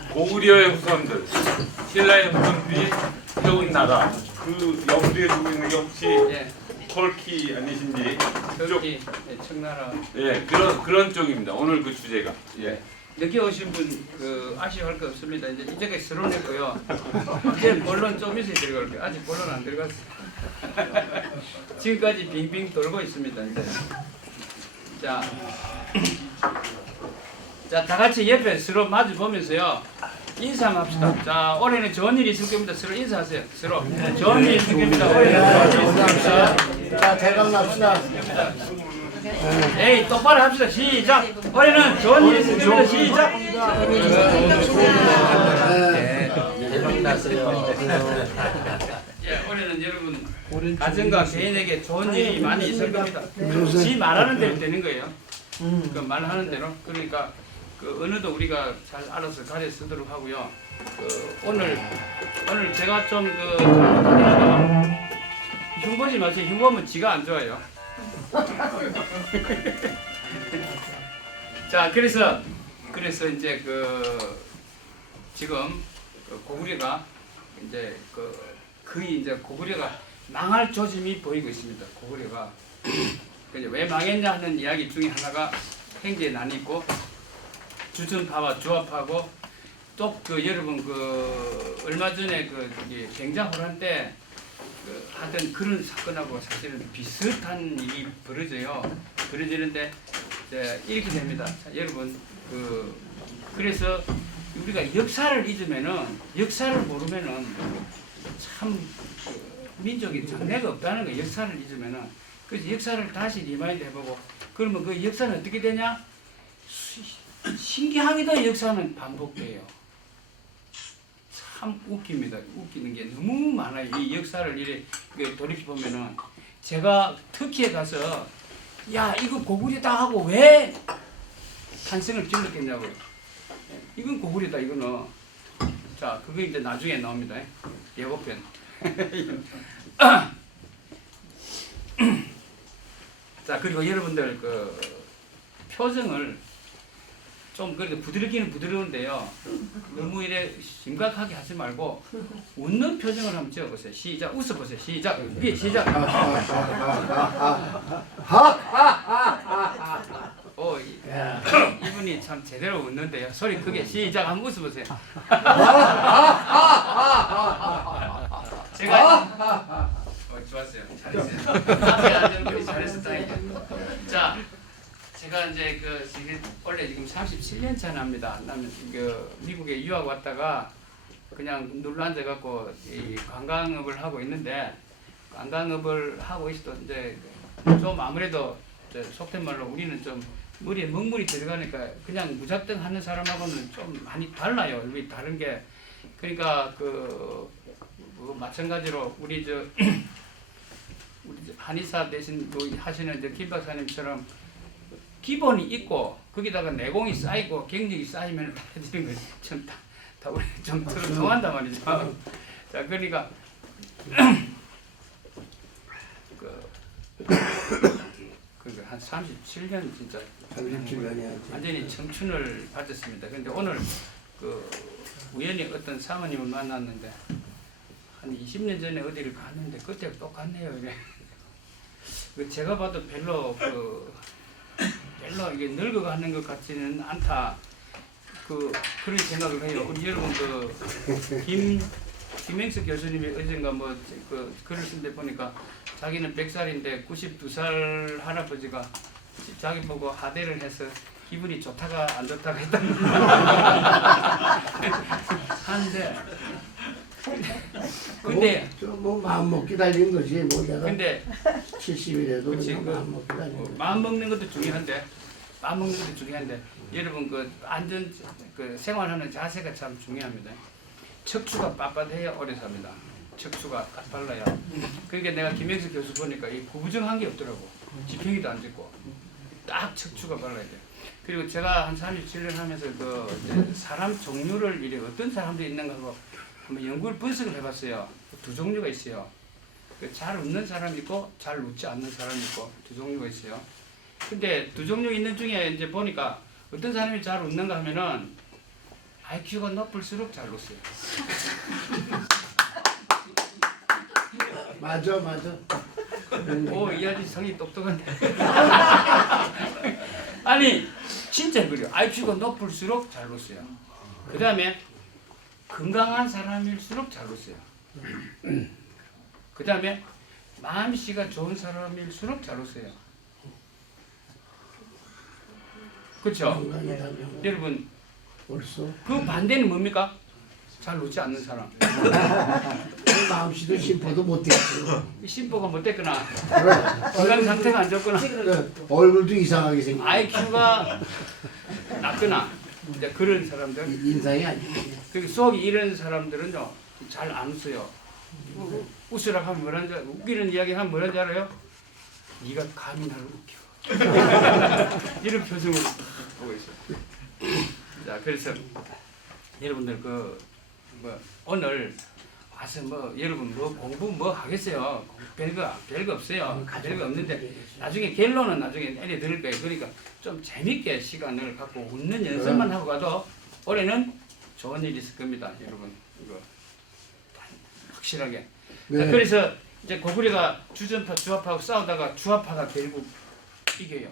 고구려의 후손들, 신라의 후손들이 세운 나라 그 염두에 두고 있는 게 혹시 털키 아니신지 저기 청나라 예 그런 쪽입니다. 오늘 그 주제가 예. 늦게 오신 분 그 아쉬워할 거 없습니다. 이제 이제까지 서론했고요. 이제 본론 좀 있어야 들어갈 거예요. 아직 본론 안 들어갔어요. 지금까지 빙빙 돌고 있습니다. 이제 자, 다 같이 옆에 서로 마주 보면서요. 인사합시다. 자, 올해는 좋은 일이 있을 겁니다. 서로 인사하세요. 서로 좋은 일이 있을 겁니다. 올해는 좋은 일이 있을 겁니다. 자, 대강납시다. 에이, 똑바로 합시다. 시작. 올해는 좋은 일이 있을 겁니다. 시작. 예, 올해는 여러분 가정과 개인에게 좋은 일이 많이 있을 겁니다. 지 말하는 대로 되는 거예요. 그 말하는 대로. 그러니까 그 언어도 우리가 잘 알아서 가려 쓰도록 하고요. 그 오늘 제가 좀그 잘못하더라도 흉보지 마세요. 흉보면 지가 안 좋아요. 자, 그래서 이제 그 지금 그 고구려가 이제 거의 이제 고구려가 망할 조짐이 보이고 있습니다. 고구려가 왜 망했냐 하는 이야기 중에 하나가 행제난이 있고 주전파와 주합하고 또 그 여러분 그 얼마 전에 그 갱자호란 때 그 하던 그런 사건하고 사실은 비슷한 일이 벌어지는데 이렇게 됩니다. 자, 여러분 그래서 우리가 역사를 잊으면은 역사를 모르면은 참 민족이 장래가 없다는 거. 역사를 잊으면은 그래서 역사를 다시 리마인드 해보고 그러면 그 역사는 어떻게 되냐? 신기하게도 역사는 반복돼요. 참 웃깁니다. 웃기는 게 너무 많아요. 이 역사를 이렇게 돌이켜 보면은 제가 터키에 가서 야 이거 고구려다 하고 왜 탄생을 질렀겠냐고요. 이건 고구려다 이거는. 자 그거 이제 나중에 나옵니다. 예고편. 자 그리고 여러분들 그 표정을 좀 그래도 부드럽기는 부드러운데요. 너무 이래 심각하게 하지 말고 웃는 표정을 한번 지어보세요. 시작. 웃어보세요. 시작. 위에 시작. 이분이 참 제대로 웃는데요. 소리 크게 시작. 한번 웃어보세요. 제가 좋았어요. 잘했어요. 앞에 앉은 분이 잘했어. 다행이죠. 자. 제가 이제 원래 지금 37년 차 납니다. 나는 미국에 유학 왔다가 그냥 눌러 앉아갖고 이 관광업을 하고 있는데 관광업을 하고 있어도 이제 좀 아무래도 속된 말로 우리는 좀 머리에 먹물이 들어가니까 그냥 무작정 하는 사람하고는 좀 많이 달라요. 우리 다른 게 그러니까 마찬가지로 우리 한의사 대신 하시는 김 박사님처럼 기본이 있고 거기다가 내공이 쌓이고 경력이 쌓이면 달라지는 거지. 다 우리 좀 통한단 말이죠. 자 그러니까 한 37년 진짜 완전히 청춘을 가졌습니다. 그런데 오늘 우연히 어떤 사모님을 만났는데 한 20년 전에 어디를 갔는데 그때 똑같네요. 이래. 제가 봐도 별로 이게 늙어가는 것 같지는 않다. 그런 생각을 해요. 우리 여러분 김행석 교수님이 어젠가 글을 쓴 데 보니까 자기는 100살인데 92살 할아버지가 자기 보고 하대를 해서 기분이 좋다가 안 좋다가 했다는 하는데 근데 뭐 마음 먹기 달린 거지. 뭐 내가 근데 70이라도 그치, 그냥 그- 마음 먹기 달린 거지. 마음 먹는 것도 중요한데 여러분 그 안전 그 생활하는 자세가 참 중요합니다. 척추가 빳빳해야 오래 삽니다. 척추가 빨라야. 그러니까 내가 김영석 교수 보니까 이 구부정한 게 없더라고. 지평이도 안 짓고 딱 척추가 빨라야 돼. 그리고 제가 한 37년 하면서 그 이제 사람 종류를 이래 어떤 사람들이 있는가 하고 한번 연구를 분석을 해봤어요. 두 종류가 있어요. 그 잘 웃는 사람이 있고 잘 웃지 않는 사람이 있고 두 종류가 있어요. 근데 두 종류 있는 중에 이제 보니까 어떤 사람이 잘 웃는가 하면은 IQ가 높을수록 잘 웃어요. 맞아. 오, 이 아저씨 성이 똑똑한데. 아니, 진짜 그래요. IQ가 높을수록 잘 웃어요. 그 다음에 건강한 사람일수록 잘 웃어요. 그 다음에 마음씨가 좋은 사람일수록 잘 웃어요. 그렇죠? 건강이 달린 거. 여러분, 벌써 그 반대는 뭡니까? 잘 웃지 않는 사람. 마음씨도 심포도 못했지. 심보가 못됐거나 그래. 건강 상태가 안 좋거나 그래. 얼굴도 이상하게 생겼. IQ가 낮거나 이제 그런 사람들 인상이 아니지. 그 속이 이런 사람들은요 잘 안 웃어요. 웃으라고 하면 뭐라는 줄 웃기는 이야기 하면 뭐라는 줄 알아요? 네가 감히 나를 웃겨. 이런 표정을 보고 있어요. 자 그래서 여러분들 뭐 오늘 와서 뭐 여러분 뭐 공부 뭐 하겠어요? 별거 없어요. 별거 없는데 나중에 결론은 나중에 내려드릴 거예요. 그러니까 좀 재밌게 시간을 갖고 웃는 연습만 하고 가도 올해는 좋은 일이 있을 겁니다, 여러분. 이거 확실하게. 네. 자, 그래서 이제 고구려가 주전파 주합하고 싸우다가 주합파가 결국 이겨요.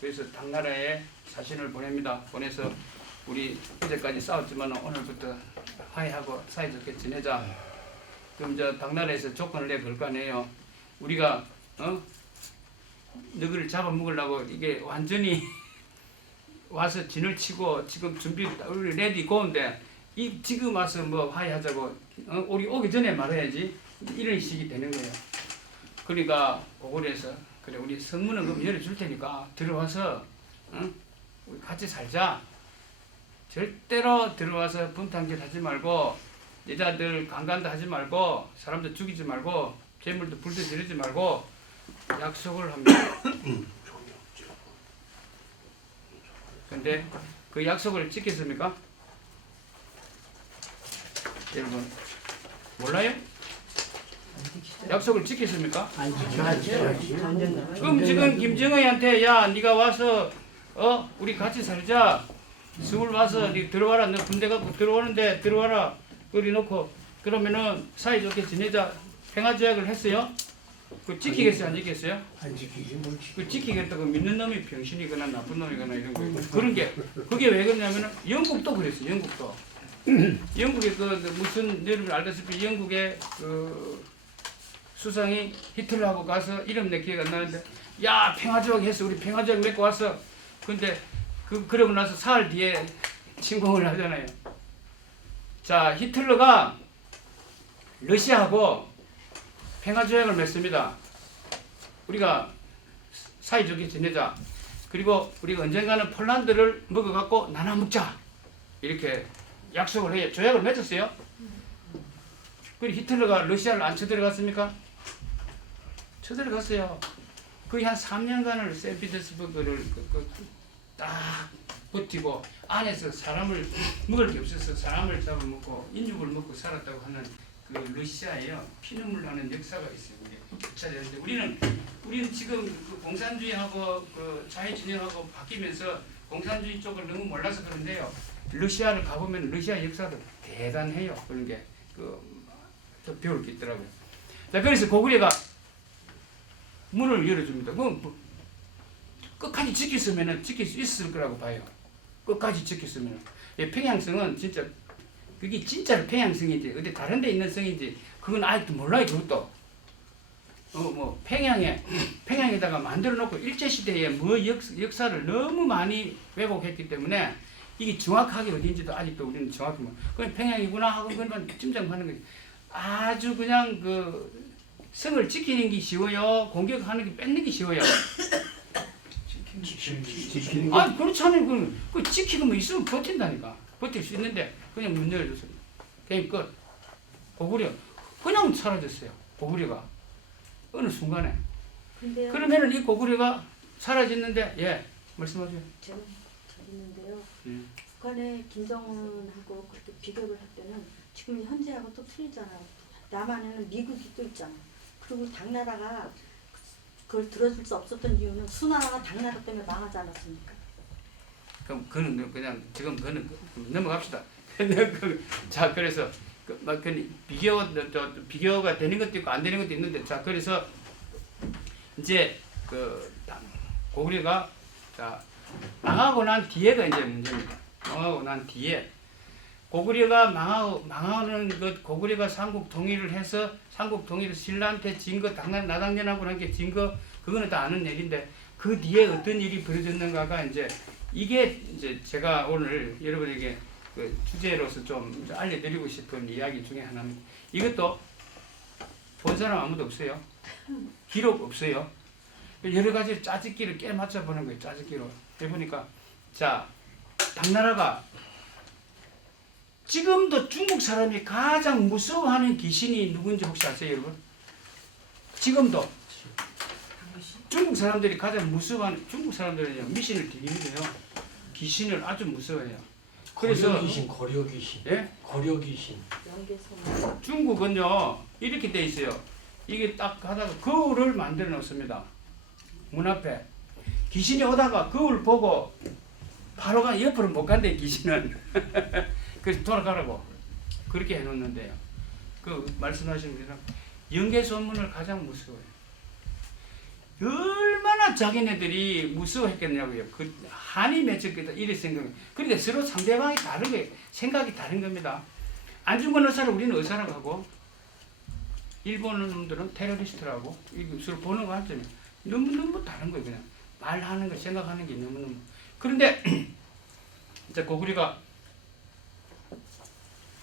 그래서 당나라에 사신을 보냅니다. 보내서 우리 이제까지 싸웠지만 오늘부터 화해하고 사이좋게 지내자. 그럼 저 당나라에서 조건을 내걸 거 아니에요. 우리가 너희를 잡아먹으려고 이게 완전히 와서 진을 치고 지금 준비 우리 레디 고인데 이 지금 와서 뭐 화해하자고 우리 오기 전에 말해야지 이런 식이 되는 거예요. 그러니까 고구려에서 그래 우리 성문은 그럼 열어줄 테니까 들어와서 우리 같이 살자. 절대로 들어와서 분탕질 하지 말고 여자들 강간도 하지 말고 사람도 죽이지 말고 괴물도 불도 지르지 말고 약속을 합니다. 근데 그 약속을 지켰습니까? 여러분 몰라요? 약속을 지켰습니까? 안 지켜야지. 그럼 지금 김정은이한테 야 네가 와서 우리 같이 살자. 서울 와서 네 들어와라. 너 군대 갖고 들어오는데 들어와라. 그리 놓고 그러면은 사이좋게 지내자. 평화조약을 했어요? 그 지키겠어요? 안 지켰어요? 안 지키지 뭘 지켜. 그 지키겠다고 믿는 놈이 병신이거나 나쁜 놈이거나 이런 거. 그런 게 그게 왜 그러냐면은 영국도 그랬어요. 영국도. 영국의 그 무슨 여러분 알다시피 영국의 그 수상이 히틀러하고 가서 이름 내 기억 안 나는데 야 평화조약 했어. 우리 평화조약 맺고 왔어. 근데 그러고 나서 사흘 뒤에 침공을 하잖아요. 자 히틀러가 러시아하고 평화조약을 맺습니다. 우리가 사이좋게 지내자. 그리고 우리가 언젠가는 폴란드를 먹어갖고 나눠 먹자. 이렇게 약속을 해요. 조약을 맺었어요. 그리고 히틀러가 러시아를 안 쳐들어갔습니까? 쳐들어갔어요. 거의 한 3년간을 세피데스버그를 딱 버티고 안에서 사람을 먹을 게 없어서 사람을 잡아먹고 인육을 먹고 살았다고 하는 그 러시아에요. 피눈물 나는 역사가 있어요. 되는데 우리는 지금 그 공산주의하고 그 자유진영하고 바뀌면서 공산주의 쪽을 너무 몰라서 그런데요. 러시아를 가보면 러시아 역사도 대단해요. 그런 게 또 배울 게 있더라고요. 자 그래서 고구려가 문을 열어줍니다. 그럼 끝까지 지켰으면 지킬 수 있을 거라고 봐요. 끝까지 지켰으면. 평양성은 진짜 그게 진짜로 평양성인지 어디 다른 데 있는 성인지 그건 아직도 몰라요. 그것도. 뭐 평양에다가 만들어 놓고 일제 시대에 뭐 역사를 너무 많이 왜곡했기 때문에 이게 정확하게 어디인지도 아직도 우리는 정확히 그냥 평양이구나 하고 그만 짐작하는 거지. 아주 그냥 그 성을 지키는 게 쉬워요, 공격하는 게 뺏는 게 쉬워요. 지키는 게 아 그렇잖아요. 그 지키고만 있으면 버틴다니까. 버틸 수 있는데 그냥 문 열어줬습니다. 게임 끝. 고구려 그냥 사라졌어요. 고구려가 어느 순간에. 근데요. 그러면은 이 고구려가 사라졌는데 예 말씀하세요. 제가 저기 있는데요. 음. 북한의 김정은하고 그렇게 비교를 할 때는 지금 현재하고 또 틀리잖아요. 남한에는 미국이 또 있잖아요. 그리고 당나라가 그걸 들어줄 수 없었던 이유는 수나라가 당나라 때문에 망하지 않았습니까? 그럼 그는 그냥 지금 그는 넘어갑시다. 자 그래서 막 비교가 되는 것도 있고 안 되는 것도 있는데 자 그래서 이제 그 고구려가 자 망하고 난 뒤에가 이제 문제입니다. 망하고 난 뒤에 고구려가 망하는 것 고구려가 삼국 통일을 해서 삼국 통일을 신라한테 진 거 당나라 나당연하고 한 게 진 거 그거는 다 아는 얘기인데 그 뒤에 어떤 일이 벌어졌는가가 이제 이게 이제 제가 오늘 여러분에게 그 주제로서 좀 알려드리고 싶은 이야기 중에 하나입니다. 이것도 본 사람 아무도 없어요. 기록 없어요. 여러 가지 짜집기를 깨 맞춰보는 거예요. 짜집기로 해보니까 자 당나라가 지금도 중국 사람이 가장 무서워하는 귀신이 누군지 혹시 아세요, 여러분? 지금도 중국 사람들이 가장 무서워하는 중국 사람들은요 미신을 되게 믿어요. 귀신을 아주 무서워해요. 그래서 거려 귀신, 거려 귀신, 예? 거려 귀신. 연계선. 중국은요 이렇게 돼 있어요. 이게 딱 하다가 거울을 만들어 놓습니다. 문 앞에 귀신이 오다가 거울 보고 바로 가 옆으로 못 간대 귀신은. 그래서 돌아가라고 그렇게 해놓는데요. 그 말씀하신 대로 연개소문을 가장 무서워해요. 얼마나 자기네들이 무서워했겠냐고요. 그 한이 맺혔겠다 이래 생각해요. 그러니까 서로 상대방이 다른 거예요. 생각이 다른 겁니다. 안중근 의사를 우리는 의사라고 하고 일본 놈들은 테러리스트라고 이거 서로 보는 관점이 너무너무 다른 거예요. 그냥 말하는 거 생각하는 게 너무너무. 그런데 이제 고구려가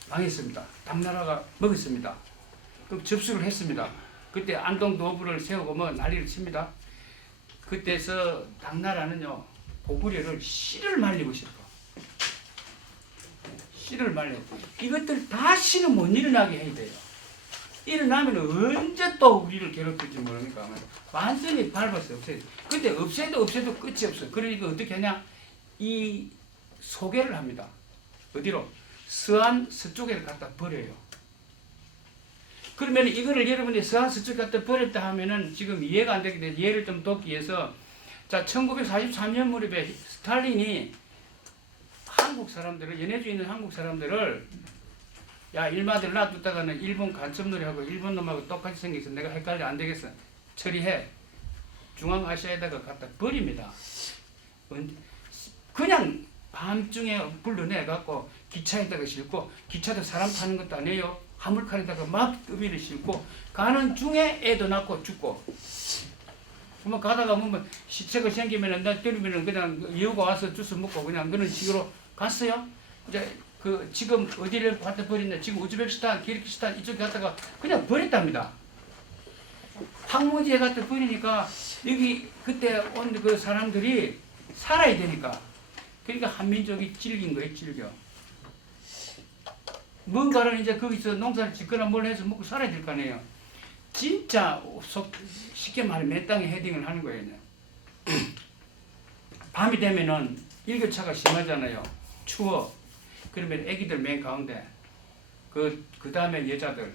망했습니다. 당나라가 먹었습니다. 그럼 접수를 했습니다. 그때 안동 도부를 세우고 뭐 난리를 칩니다. 그때서 당나라는요 고구려를 씨를 말리고 싶어. 씨를 말려. 이것들 다시는 못 일어나게 해야 돼요. 일어나면 언제 또 우리를 괴롭힐지 모르니까 완전히 밟아서 없애요. 근데 없애도 끝이 없어. 그러니까 어떻게 하냐? 이 소개를 합니다. 어디로? 서안 서쪽에 갖다 버려요. 그러면 이거를 여러분이 서안 서쪽에 갖다 버렸다 하면은 지금 이해가 안 되기 때문에 예를 좀 돕기 위해서 자 1943년 무렵에 스탈린이 한국 사람들을 연해주에 있는 한국 사람들을 야 일마들 놔뒀다가는 일본 간첩놀이하고 일본 놈하고 똑같이 생겨서 내가 헷갈려 안 되겠어 처리해 중앙아시아에다가 갖다 버립니다. 그냥 밤중에 불러내갖고 기차에다가 싣고 기차도 사람 타는 것도 아니에요. 화물칸에다가 막 의미를 싣고 가는 중에 애도 낳고 죽고 뭐 가다가 뭐 시체가 생기면은 나 때리면은 그냥 여우가 와서 주스 먹고 그냥 그런 식으로 갔어요. 이제 그 지금 어디를 갖다 버렸냐? 지금 우즈베키스탄, 키르기스탄 이쪽에 갖다가 그냥 버렸답니다. 황무지에 갖다 버리니까 여기 그때 온 그 사람들이 살아야 되니까 그러니까 한민족이 질긴 거예요, 질겨. 뭔가를 이제 거기서 농사를 짓거나 뭘 해서 먹고 살아야 될 거 아니에요. 진짜 쉽게 말하면 맨 땅에 헤딩을 하는 거예요. 밤이 되면은 일교차가 심하잖아요. 추워. 그러면 애기들 맨 가운데, 그 다음에 여자들,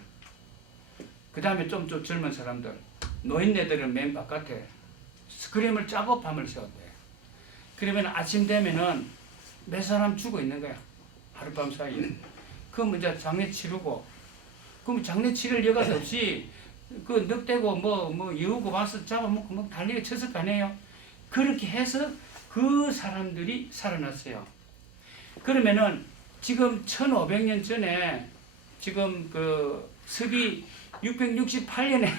그 다음에 좀 젊은 사람들, 노인네들은 맨 바깥에 스크림을 짜고 밤을 새웠대요. 그러면 아침 되면은 몇 사람 죽어 있는 거야. 하룻밤 사이에. 그럼 이제 장례 치르고, 그럼 장례 치를 여가도 없이 그 늑대고 뭐 여우고 와서 잡아먹고 뭐 달리게 쳤을 거 아니에요. 그렇게 해서 그 사람들이 살아났어요. 그러면은 지금 1500년 전에 지금 그 서기 668년에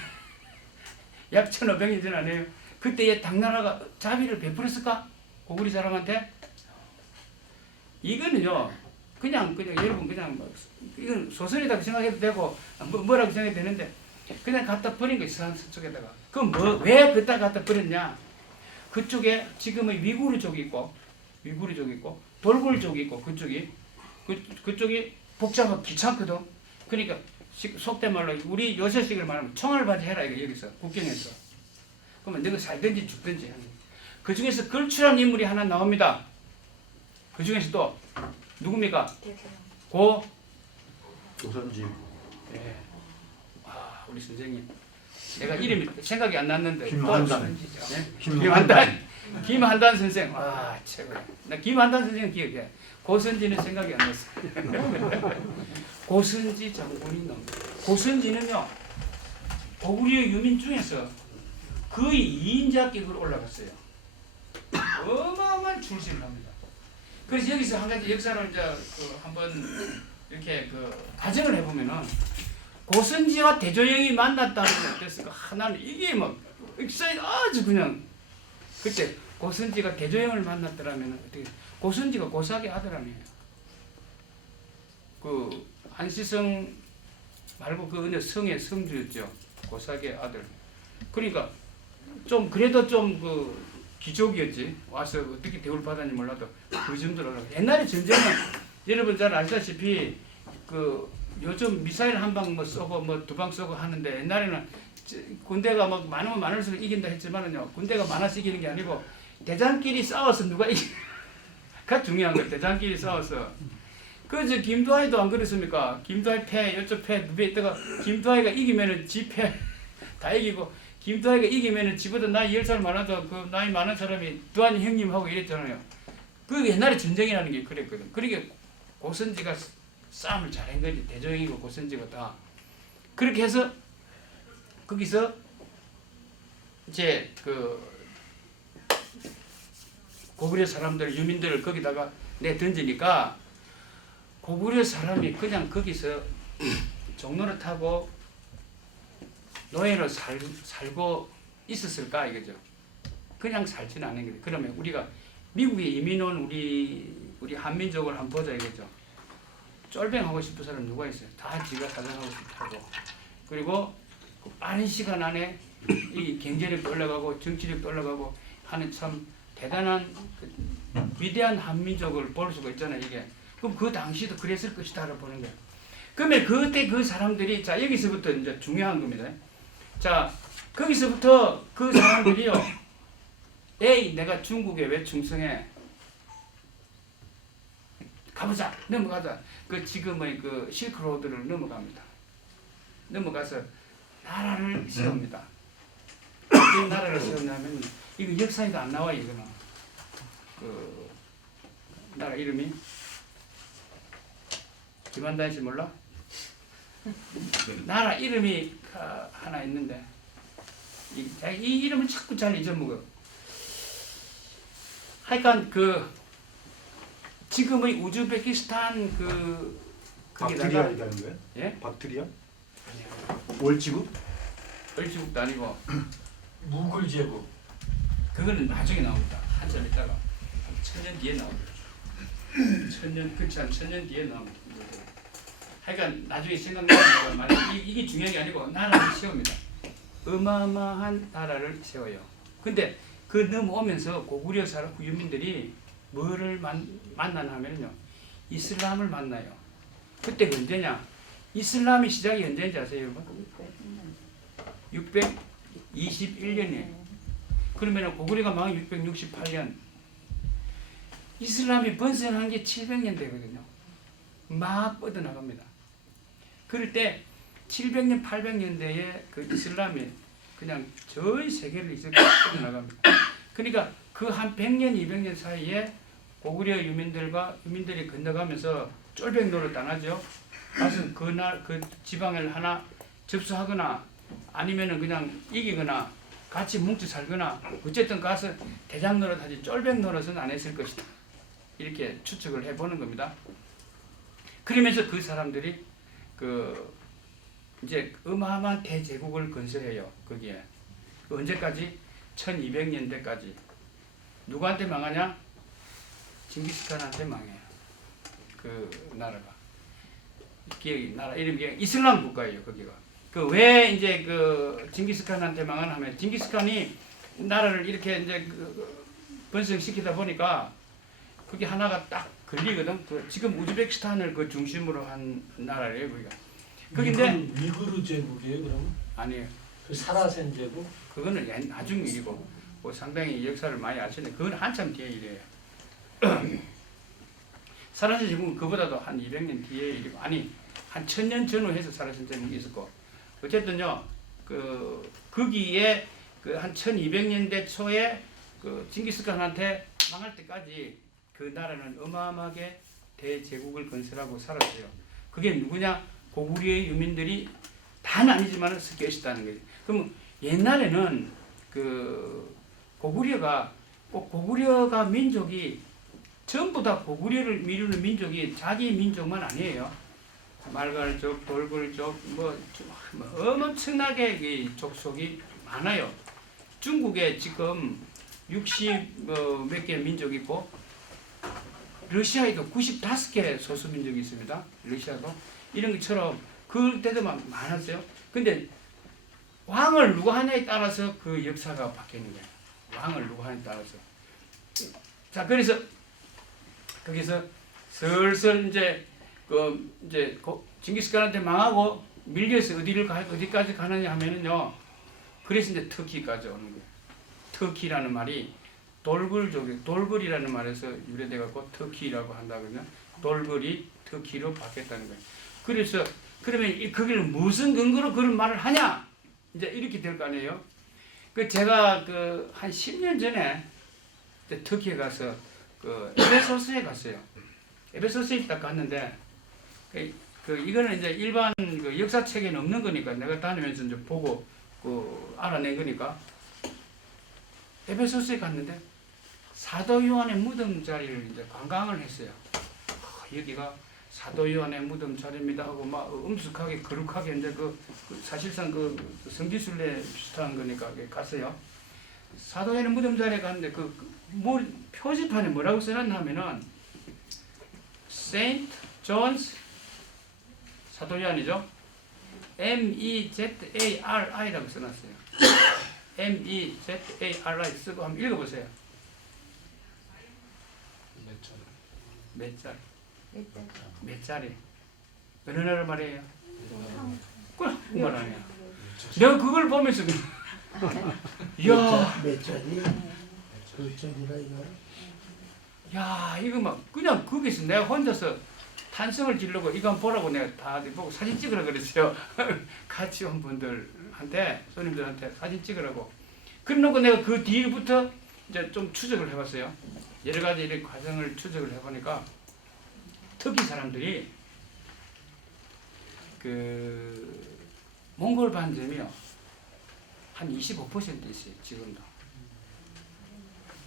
약 1500년 전 아니에요. 그때의 당나라가 자비를 베풀었을까? 고구려 사람한테? 이거는요. 그냥 여러분 그냥 뭐 이건 소설이라고 생각해도 되고 뭐라고 생각해도 되는데 그냥 갖다 버린 거 있어 쪽에다가. 그럼 왜 그따 갖다 버렸냐? 그쪽에 지금의 위구르족이 있고 돌굴족이 있고 그쪽이 복잡하고 귀찮거든. 그러니까 속된 말로 우리 요새식으로 말하면 총알바지 해라 이거 여기서 국경에서. 그러면 너가 살든지 죽든지 하는. 그 중에서 걸출한 인물이 하나 나옵니다. 그 중에서 또 누굽니까? 고 조선지. 네. 와 우리 선생님. 내가 이름이 생각이 안 났는데 김한단. 김한단 선생. 와 최고야. 나 김한단 선생 기억해. 고선지는 생각이 안 났어. 고선지 장군이 나옵니다. 고선지는요 고구려 유민 중에서 거의 2인자격으로 올라갔어요. 어마어마한 출신을 합니다. 그래서 여기서 한 가지 역사를 이제 한번 이렇게 가정을 해보면은 고선지와 대조영이 만났다는 게 어땠을까? 하나는 이게 막 역사에 아주 그냥 그때 고선지가 대조영을 만났더라면 어떻게? 고선지가 고사의 아들아니에요. 그 안시성 말고 그 어느 성의 성주였죠. 고사의 아들. 그러니까 좀 그래도 좀 귀족이었지. 와서 어떻게 대우를 받았는지 몰라도 그 정도로 올라가. 옛날에 전쟁은 여러분 잘 아시다시피 요즘 미사일 한 방 뭐 쏘고 뭐 두 방 쏘고 하는데 옛날에는 군대가 막 많으면 많을수록 이긴다 했지만은요 군대가 많아서 이기는 게 아니고 대장끼리 싸워서 누가 그 중요한 거예요. 대장끼리 싸워서. 그저 김두하이도 안 그랬습니까? 김두하이 패 이쪽 패 누배 있다가 김두하이가 이기면은 지 패 다 이기고 김두하이가 이기면은 지보다 나이 10살 많아도 그 나이 많은 사람이 두한이 형님하고 이랬잖아요. 그 옛날에 전쟁이라는 게 그랬거든. 그러니까 고선지가 싸움을 잘한 거지. 대조영이고 고선지가 다. 그렇게 해서 거기서 이제 고구려 사람들 유민들을 거기다가 내 던지니까 고구려 사람이 그냥 거기서 종로를 타고 노예로 살고 있었을까 이거죠. 그냥 살지는 않은 거죠. 그러면 우리가 미국에 이민 온 우리 한민족을 한번 보자 이거죠. 쫄뱅하고 싶은 사람 누가 있어요? 다 지가 사장하고 싶다고. 그리고 빠른 시간 안에 이 경제력도 올라가고 정치력도 올라가고 하는 참 대단한 위대한 한민족을 볼 수가 있잖아요. 이게. 그럼 그 당시도 그랬을 것이다라고 보는 거예요. 그러면 그때 그 사람들이 자 여기서부터 이제 중요한 겁니다. 자 거기서부터 그 사람들이요. 에이 내가 중국에 왜 충성해? 가보자 넘어가자. 지금의 실크로드를 넘어갑니다. 넘어가서 나라를 세웁니다. 어떤 나라를 세우냐면 이거 역사에도 안 나와요. 이거는 나라 이름이 김한단 씨 몰라? 나라 이름이 하나 있는데 이 이름을 자꾸 잘 잊어먹어. 하여간 지금의 우즈베키스탄 거기다가 박트리아이라는 거예요? 예? 박트리아? 월지국? 얼지국도 아니고 무굴 제국. 그거는 나중에 나옵니다. 한참 있다가 1000년 뒤에 나옵니다. 1000년 뒤에 나옵니다. 하여간 나중에 생각나는 말이 이게 중요한 게 아니고 나라를 세웁니다. 어마어마한 나라를 세워요. 근데 넘어오면서 고구려 사람 유민들이 뭐를 만나냐면요. 이슬람을 만나요. 그때가 언제냐? 이슬람이 시작이 언제인지 아세요, 여러분? 621년이에요. 그러면 고구려가 망한 668년. 이슬람이 번성한 게 700년 되거든요. 막 뻗어나갑니다. 그럴 때 700년, 800년대에 이슬람이 그냥 전 세계를 이렇게 뻗어나갑니다. 그러니까 그 한 100년, 200년 사이에 고구려 유민들이 건너가면서 쫄백 노릇 안 하죠. 가서 그 지방을 하나 접수하거나 아니면은 그냥 이기거나 같이 뭉쳐 살거나 어쨌든 가서 대장 노릇 하지 쫄백 노릇은 안 했을 것이다. 이렇게 추측을 해보는 겁니다. 그러면서 그 사람들이 이제 어마어마한 대제국을 건설해요. 거기에 언제까지? 1200년대까지. 누구한테 망하냐? 징기스칸한테 망해요. 그 나라가 기억이 나라 이름이 이슬람 국가예요. 거기가 그 왜 이제 그 징기스칸한테 망하냐면 징기스칸이 나라를 이렇게 이제 그 번성시키다 보니까 그게 하나가 딱 걸리거든. 그 지금 우즈베키스탄을 그 중심으로 한 나라예요. 거기가. 거긴데 위구르 제국이에요 그러면? 아니에요. 그 사라센 제국? 그거는 나중 일이고 뭐 상당히 역사를 많이 아시는데 그건 한참 뒤에 일이에요. 사라센 제국은 그보다도 한 200년 뒤에 일이고 아니 한 1000년 전후해서 사라센 제국이 있었고 어쨌든요 그 거기에 그 한 1200년대 초에 그 징기스칸한테 망할 때까지 그 나라는 어마어마하게 대제국을 건설하고 살았어요. 그게 누구냐? 고구려의 유민들이 다는 아니지만 섞여 있었다는 거예요. 그럼 옛날에는 그 고구려가 꼭 고구려가 민족이 전부 다 고구려를 미루는 민족이 자기 민족만 아니에요. 말갈족, 돌굴족, 뭐 엄청나게 이 족속이 많아요. 중국에 지금 60 몇 개 민족이 있고 러시아에도 95개 소수 민족이 있습니다. 러시아도 이런 것처럼 그때도 많았어요. 근데 왕을 누가 하냐에 따라서 그 역사가 바뀌는 거예요. 왕을 누가 하냐에 따라서. 자 그래서 거기서 슬슬 이제 징기스칸한테 망하고 밀려서 어디까지 가느냐 하면은요. 그래서 이제 터키까지 오는 거예요. 터키라는 말이 돌굴족이 돌굴이라는 말에서 유래돼 갖고 터키라고 한다 그러면 돌굴이 터키로 바뀌었다는 거예요. 그래서 그러면 거기를 무슨 근거로 그런 말을 하냐? 이제 이렇게 될 거 아니에요. 그 제가 그 한 10년 전에 터키에 가서 그 에베소스에 갔어요. 에베소스에 딱 갔는데 그 이거는 이제 일반 그 역사책에는 없는 거니까 내가 다니면서 이제 보고 그 알아낸 거니까 에베소스에 갔는데 사도 요한의 무덤 자리를 이제 관광을 했어요. 여기가 사도 요한의 무덤 자리입니다 하고 막 엄숙하게 거룩하게 이제 그 사실상 그 성지순례 비슷한 거니까 갔어요. 사도 요한의 무덤 자리에 갔는데 뭐 표지판에 뭐라고 써놨나 하면은 세인트 존스 사도 요한이죠. MEZARI라고 써놨어요. MEZARI 쓰고 한번 읽어보세요. 몇 자리? 몇 자리? 어느 나라 말이에요? 그 한국말 아니야. 내가 그걸 보면서 이야, 몇 자리? 그 자리라 이거? 야 이거 막 그냥 거기서 내가 혼자서 탄성을 지르고 이거 한번 보라고 내가 다 보고 사진 찍으라 그랬어요. 같이 온 분들한테 손님들한테 사진 찍으라고. 그래놓고 내가 그 뒤부터 이제 좀 추적을 해봤어요. 여러 가지 이런 과정을 추적을 해보니까 터키 사람들이 그 몽골 반점이요 한 25% 있어요 지금도.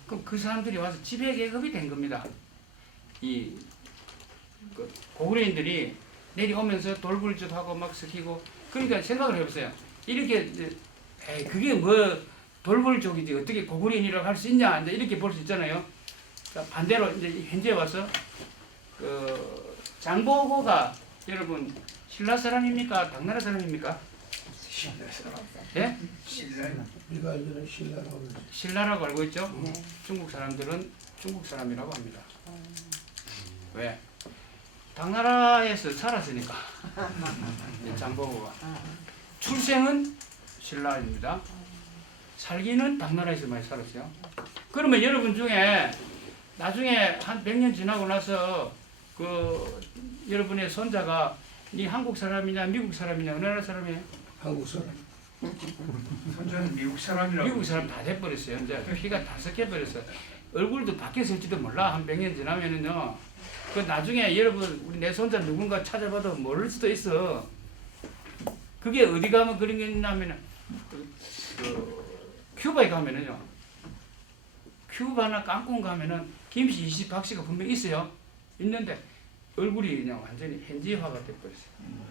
그럼 그 사람들이 와서 지배 계급이 된 겁니다. 그 고구려인들이 내려오면서 돌굴족하고 막 섞이고 그러니까 생각을 해보세요. 이렇게 그게 뭐 돌굴족이지 어떻게 고구려인이라고 할 수 있냐 이렇게 볼 수 있잖아요. 그러니까 반대로 이제 현재 와서 그 장보고가 여러분 신라 사람입니까? 당나라 사람입니까? 신라 사람. 예? 신라. 우리가 알기로는 신라라고 그러지. 신라라고 알고 있죠? 중국 사람들은 중국 사람이라고 합니다. 왜? 당나라에서 살았으니까. 장보고가. 출생은 신라입니다. 살기는 당나라에서 많이 살았어요. 그러면 여러분 중에 나중에 한 100년 지나고 나서 그 여러분의 손자가 니 한국 사람이냐 미국 사람이냐 어느 나라 사람이에요? 한국 사람. 손자는 미국 사람이라고. 미국 사람 다 돼버렸어요. 이제 피가 다 섞여버렸어요. 얼굴도 바뀌었을지도 몰라. 한 100년 지나면은요. 그 나중에 여러분 우리 내 손자 누군가 찾아봐도 모를 수도 있어. 그게 어디 가면 그런 게 있냐면은 큐바에 가면은요. 큐바나 깡꿍 가면은 김씨, 이씨, 박씨가 분명히 있어요. 있는데 얼굴이 그냥 완전히 현지화가 돼버렸어요.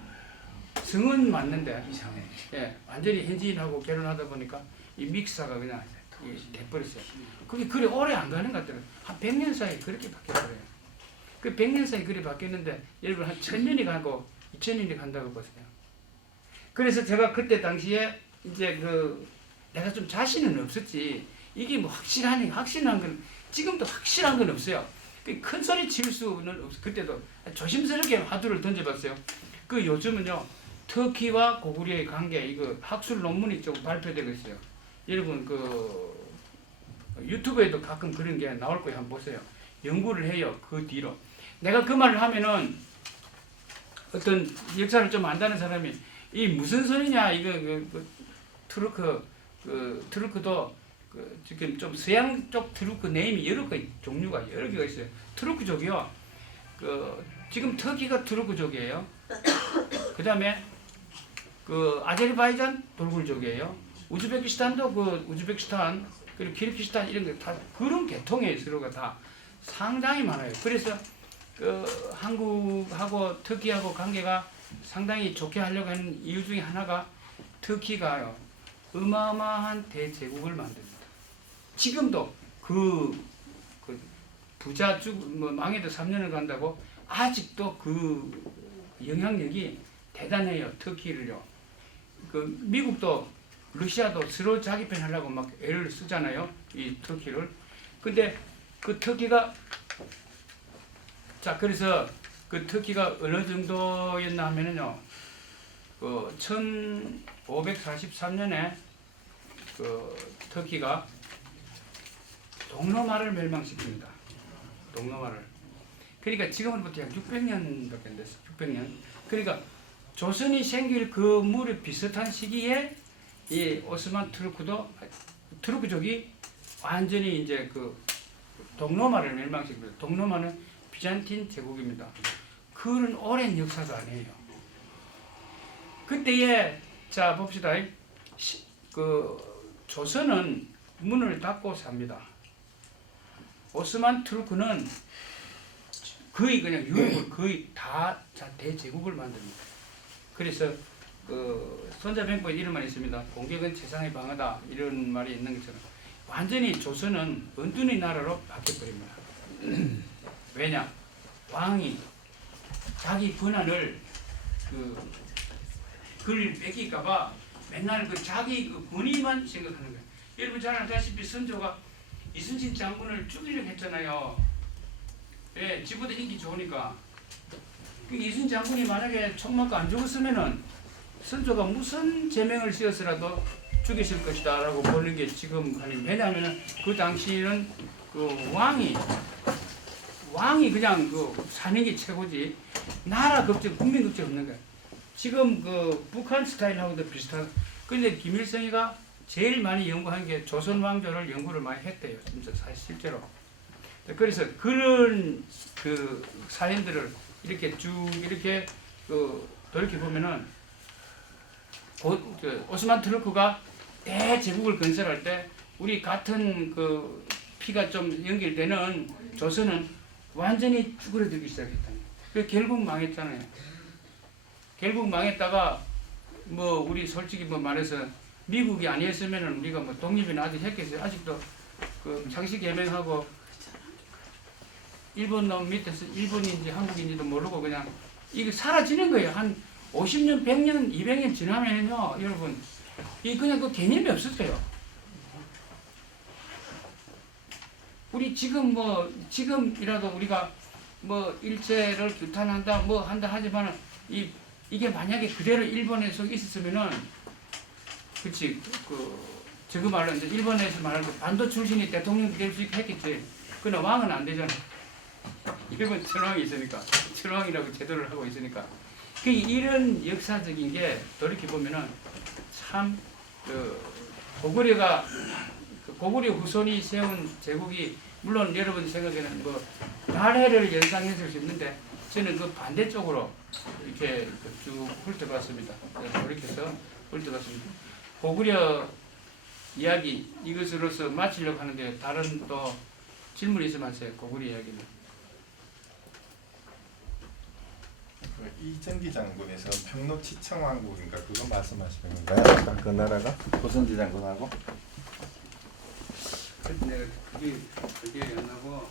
성은 맞는데 이상해. 예, 완전히 현지인하고 결혼하다 보니까 이 믹스가 그냥 돼버렸어요. 그게 그래 오래 안 가는 것 같더라고요. 한 100년 사이에 그렇게 바뀌어버려요. 그 100년 사이 그리 바뀌었는데 여러분 한 1000년이 가고 2000년이 간다고 보세요. 그래서 제가 그때 당시에 이제 그 내가 좀 자신은 없었지. 이게 뭐 확실한 건 지금도 확실한 건 없어요. 큰 소리 칠 수는 없어. 그때도 조심스럽게 화두를 던져봤어요. 그 요즘은요 터키와 고구려의 관계 이거 학술 논문이 좀 발표되고 있어요. 여러분 그 유튜브에도 가끔 그런 게 나올 거예요. 한번 보세요. 연구를 해요. 그 뒤로 내가 그 말을 하면은 어떤 역사를 좀 안다는 사람이 이 무슨 소리냐 이거 트루크도 그 지금 좀 서양 쪽 트루크 네임이 종류가 여러 개가 있어요. 트루크족이요. 그 지금 터키가 트루크족이에요. 그다음에 그 아제르바이잔 돌굴족이에요. 우즈베키스탄도 그 우즈베키스탄 그리고 키르기스탄 이런 게 다 그런 계통의 서로가 다 상당히 많아요. 그래서 그 한국하고 터키하고 관계가 상당히 좋게 하려고 하는 이유 중에 하나가 터키가요. 어마어마한 대제국을 만듭니다. 지금도 그 부자 뭐 망해도 3년을 간다고 아직도 그 영향력이 대단해요. 터키를요. 그 미국도 러시아도 서로 자기 편 하려고 막 애를 쓰잖아요. 이 터키를. 근데 그 터키가 자 그래서 그 터키가 어느 정도였나 하면은요. 그 1543년에 그 터키가 동로마를 멸망시킵니다. 동로마를. 그러니까 지금으로부터 약 600년밖에 안 됐어. 600년. 그러니까 조선이 생길 그 무렵 비슷한 시기에 이 오스만 투르크족이 완전히 이제 그 동로마를 멸망시킵니다. 동로마는 비잔틴 제국입니다. 그런 오랜 역사가 아니에요. 그때에 자 봅시다. 그 조선은 문을 닫고 삽니다. 오스만 투르크는 거의 그냥 유럽을 거의 다 대제국을 만듭니다. 그래서 그 손자병법에 이런 말이 있습니다. 공격은 세상의 방어다 이런 말이 있는 것처럼 완전히 조선은 은둔의 나라로 바뀌어버립니다. 왜냐? 왕이 자기 권한을 그걸 뺏길까봐 맨날 그 자기 그 권위만 생각하는 거예요. 여러분 잘 알다시피 선조가 이순신 장군을 죽이려고 했잖아요. 예, 지보다 인기 좋으니까. 이순신 장군이 만약에 총 맞고 안 죽었으면은 선조가 무슨 제명을 씌웠으라도 죽였을 것이다 라고 보는 게 지금 아니 왜냐하면 그 당시는 그 왕이 그냥 그 사는 게 최고지 나라 걱정 국민 걱정 없는 거야. 지금 그 북한 스타일하고도 비슷한. 근데 김일성이가 제일 많이 연구한 게 조선 왕조를 연구를 많이 했대요. 진짜 실제로. 그래서 그런 그 사연들을 이렇게 쭉 이렇게 그 돌이켜 보면은 오스만 투르크가 대제국을 건설할 때 우리 같은 그 피가 좀 연결되는 조선은 완전히 쭈그러들기 시작했다. 그 결국 망했잖아요. 결국 망했다가 뭐 우리 솔직히 뭐 말해서 미국이 아니었으면은 우리가 뭐 독립이나 아직 했겠어요. 아직도 그 상시 개명하고 일본 놈 밑에서 일본인지 한국인지도 모르고 그냥 이게 사라지는 거예요. 한 50년, 100년, 200년 지나면요, 여러분 이 그냥 그 개념이 없었어요. 우리 지금이라도 우리가 뭐 일제를 규탄한다, 뭐 한다 하지만은 이게 만약에 그대로 일본에서 있었으면은, 그치, 저거 말로 이제 일본에서 말하는 반도 출신이 대통령이 될 수 있겠지. 그러나 왕은 안 되잖아. 일본 천황이 있으니까, 천황이라고 제도를 하고 있으니까. 이런 역사적인 게 돌이켜 보면은 참 고구려 후손이 세운 제국이 물론 여러분 생각에는 뭐 달해를 연상했을 수 있는데 저는 그 반대쪽으로 이렇게 쭉 훑어봤습니다. 돌이켜서 훑어봤습니다. 고구려 이야기 이것으로서 마치려고 하는데 다른 또 질문이 있으면 하세요. 고구려 이야기는. 이정기 장군에서 평로 치청왕국인가 그거 말씀하시는 건가요? 그 나라가 고선지 장군하고? 내가 그게 안 나고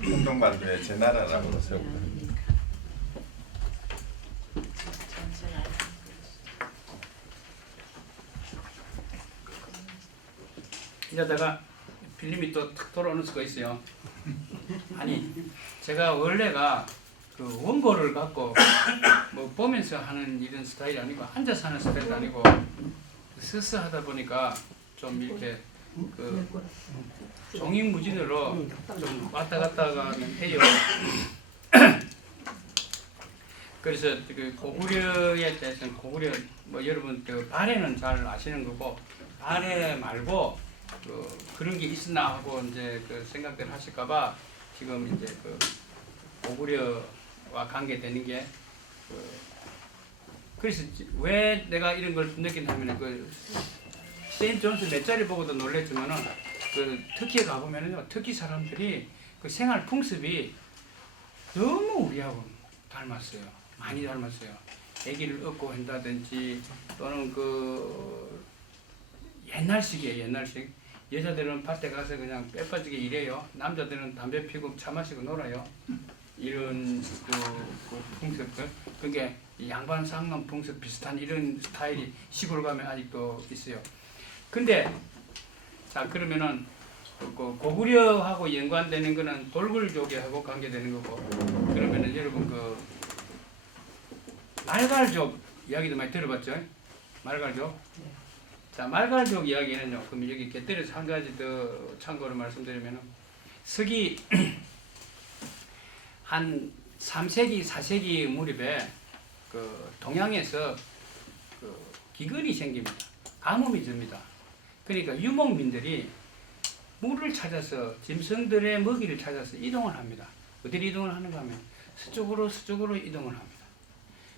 한동반도에 제 나라라고 세우고. 이러다가 필름이 또 탁 돌아오는 수가 있어요. 아니 제가 원래가 그 원고를 갖고 뭐 보면서 하는 이런 스타일이 아니고 앉아서 하는 스타일이 아니고 스스 하다 보니까 좀 이렇게 그 종횡무진으로 좀 왔다 갔다가 해요. 그래서 그 고구려에 대해서는 고구려 뭐 여러분 그 발해는 잘 아시는 거고 발해 말고 그런 게 있으나 하고 이제 그 생각들 하실까봐 지금 이제 그 고구려와 관계되는 게 그래서 왜 내가 이런 걸 느끼냐면 그 세인트 존스 몇 자리 보고도 놀랬지만은 그 터키에 가보면은요 터키 사람들이 그 생활 풍습이 너무 우리하고 닮았어요. 많이 닮았어요. 아기를 업고 한다든지 또는 그 옛날식이에요. 옛날식. 여자들은 밭에 가서 그냥 빼빠지게 일해요. 남자들은 담배 피고 차 마시고 놀아요. 이런 그 풍습, 그게 양반 상남 풍습 비슷한 이런 스타일이 시골 가면 아직도 있어요. 근데 자 그러면은 그 고구려하고 연관되는 거는 돌굴족하고 관계되는 거고 그러면은 여러분 그 말갈족 이야기도 많이 들어봤죠? 말갈족. 자 말갈족 이야기는요. 그럼 여기 곁들여서 한 가지 더 참고로 말씀드리면은 서기 한 3세기 4세기 무렵에 그 동양에서 그 기근이 생깁니다. 가뭄이 듭니다. 그러니까 유목민들이 물을 찾아서 짐승들의 먹이를 찾아서 이동을 합니다. 어디로 이동을 하는가 하면 서쪽으로 이동을 합니다.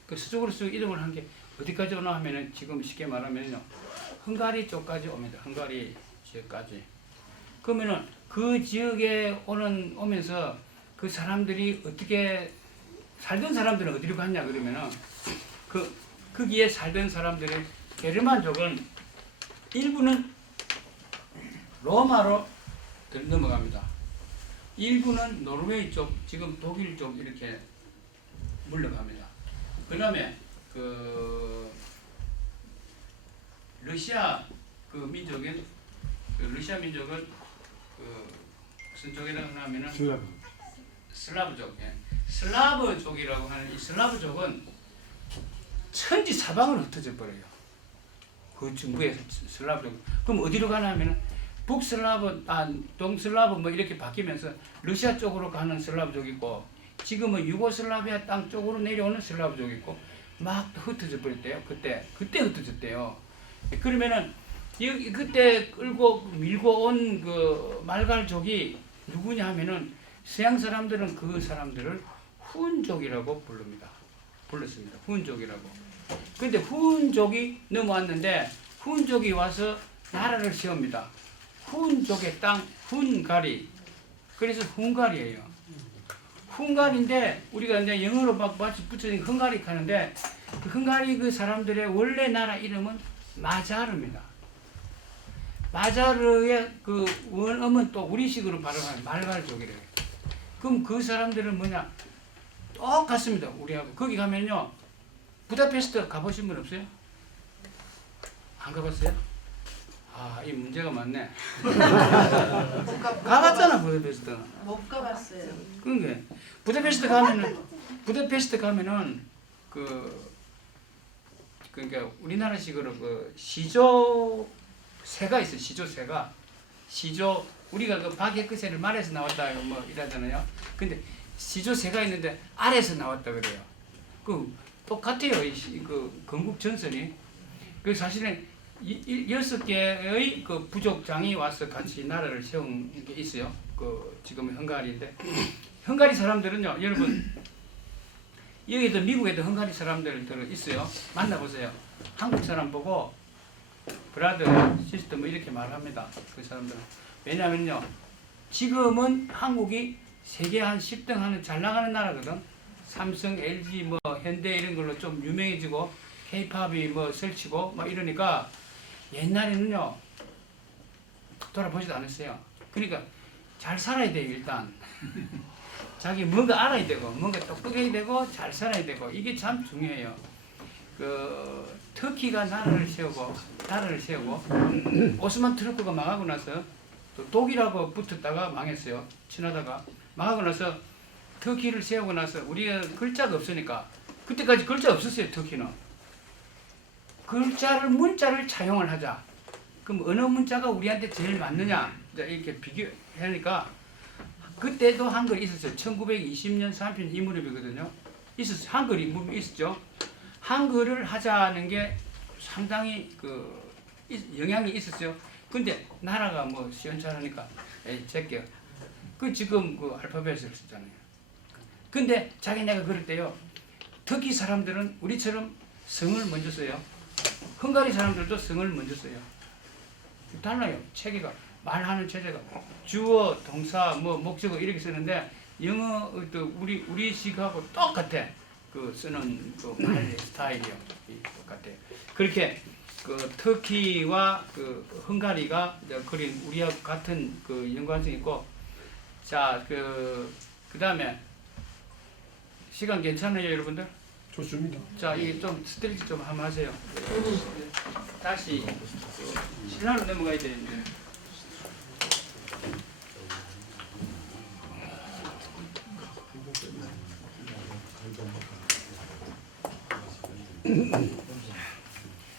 그 서쪽으로 이동을 한 게 어디까지 오나 하면은 지금 쉽게 말하면요. 헝가리 쪽까지 옵니다. 헝가리 지역까지. 그러면은 그 지역에 오면서 그 사람들이 어떻게 살던 사람들은 어디로 갔냐 그러면은 거기에 살던 사람들의 게르만족은 일부는 로마로 넘어갑니다. 일부는 노르웨이 쪽, 지금 독일 쪽 이렇게 물러갑니다. 그 다음에 그 러시아 그 민족은 러시아 민족은 그 무슨 쪽이라고 하면은 슬라브족. 슬라브족이라고 하는 이 슬라브족은 천지 사방으로 흩어져 버려요. 그 중부의 슬라브족. 그럼 어디로 가나 하면은 북슬라브, 동슬라브 뭐 이렇게 바뀌면서 러시아 쪽으로 가는 슬라브족이 있고 지금은 유고슬라비아 땅 쪽으로 내려오는 슬라브족이 있고 막 흩어져 버렸대요. 그때 흩어졌대요. 그러면은 그때 밀고 온 그 말갈족이 누구냐 하면은 서양 사람들은 그 사람들을 훈족이라고 불렀습니다. 훈족이라고. 근데 훈족이 넘어왔는데 훈족이 와서 나라를 세웁니다. 훈족의 땅 훈가리. 그래서 헝가리예요. 헝가리인데 우리가 이제 영어로 막 붙여진 헝가리 하는데 그 헝가리 그 사람들의 원래 나라 이름은 마자르입니다. 마자르의 그 원어는 또 우리식으로 발음하면 말갈족이래요. 그럼 그 사람들은 뭐냐? 똑같습니다. 우리하고. 거기 가면요. 부다페스트 가보신 분 없어요? 안 가봤어요? 이 문제가 많네. 가봤잖아, 부다페스트. 못 가봤어요. 그러니까 부다페스트 가면은 그러니까 우리나라식으로 그 시조새가 있어요. 시조 우리가 그 박해끝에를 말에서 나왔다 뭐 이러잖아요. 근데 시조새가 있는데 알에서 나왔다 그래요. 그 똑같아요. 그 건국 전선이. 그 사실은 6개의 그 부족장이 와서 같이 나라를 세운 게 있어요. 그 지금 헝가리인데 헝가리 사람들은요, 여러분 여기도 미국에도 헝가리 사람들 있어요. 만나보세요. 한국 사람 보고 브라더, 시스터 뭐 이렇게 말합니다. 그 사람들은. 왜냐면요, 지금은 한국이 세계 한 10등 하는 잘 나가는 나라거든. 삼성, LG, 뭐 현대 이런 걸로 좀 유명해지고 K-팝이 뭐 설치고 막 이러니까 옛날에는요 돌아보지도 않았어요. 그러니까 잘 살아야 돼요 일단. 자기 뭔가 알아야 되고 뭔가 똑똑해야 되고 잘 살아야 되고 이게 참 중요해요. 그 터키가 나라를 세우고 오스만 투르크가 망하고 나서 또 독일하고 붙었다가 망했어요. 친하다가 망하고 나서 터키를 세우고 나서 우리가 글자가 없으니까 그때까지 글자 없었어요. 터키는 문자를 차용을 하자. 그럼 어느 문자가 우리한테 제일 맞느냐 이렇게 비교하니까 그때도 한글이 있었어요. 1920년 3편 이 무렵이거든요. 있었어요. 한글이 있었죠. 한글을 하자는 게 상당히 그 영향이 있었어요. 근데 나라가 뭐 시원찮으니까 에이 제껴. 그 지금 그 알파벳을 쓰잖아요. 근데 자기네가 그럴 때요. 터키 사람들은 우리처럼 성을 먼저 써요. 헝가리 사람들도 성을 먼저 써요. 달라요. 체계가 말하는 체제가 주어, 동사, 뭐 목적어 이렇게 쓰는데 영어 또 우리식하고 똑같아. 그 쓰는 그 말 스타일이요. 똑같아요. 그렇게 그 터키와 그 헝가리가 이제 그린 우리와 같은 그 연관성이 있고 자 그다음에 시간 괜찮아요, 여러분들? 좋습니다. 자, 이게 좀 스트레치 좀 한번 하세요. 다시 신라로 넘어가야 되는데.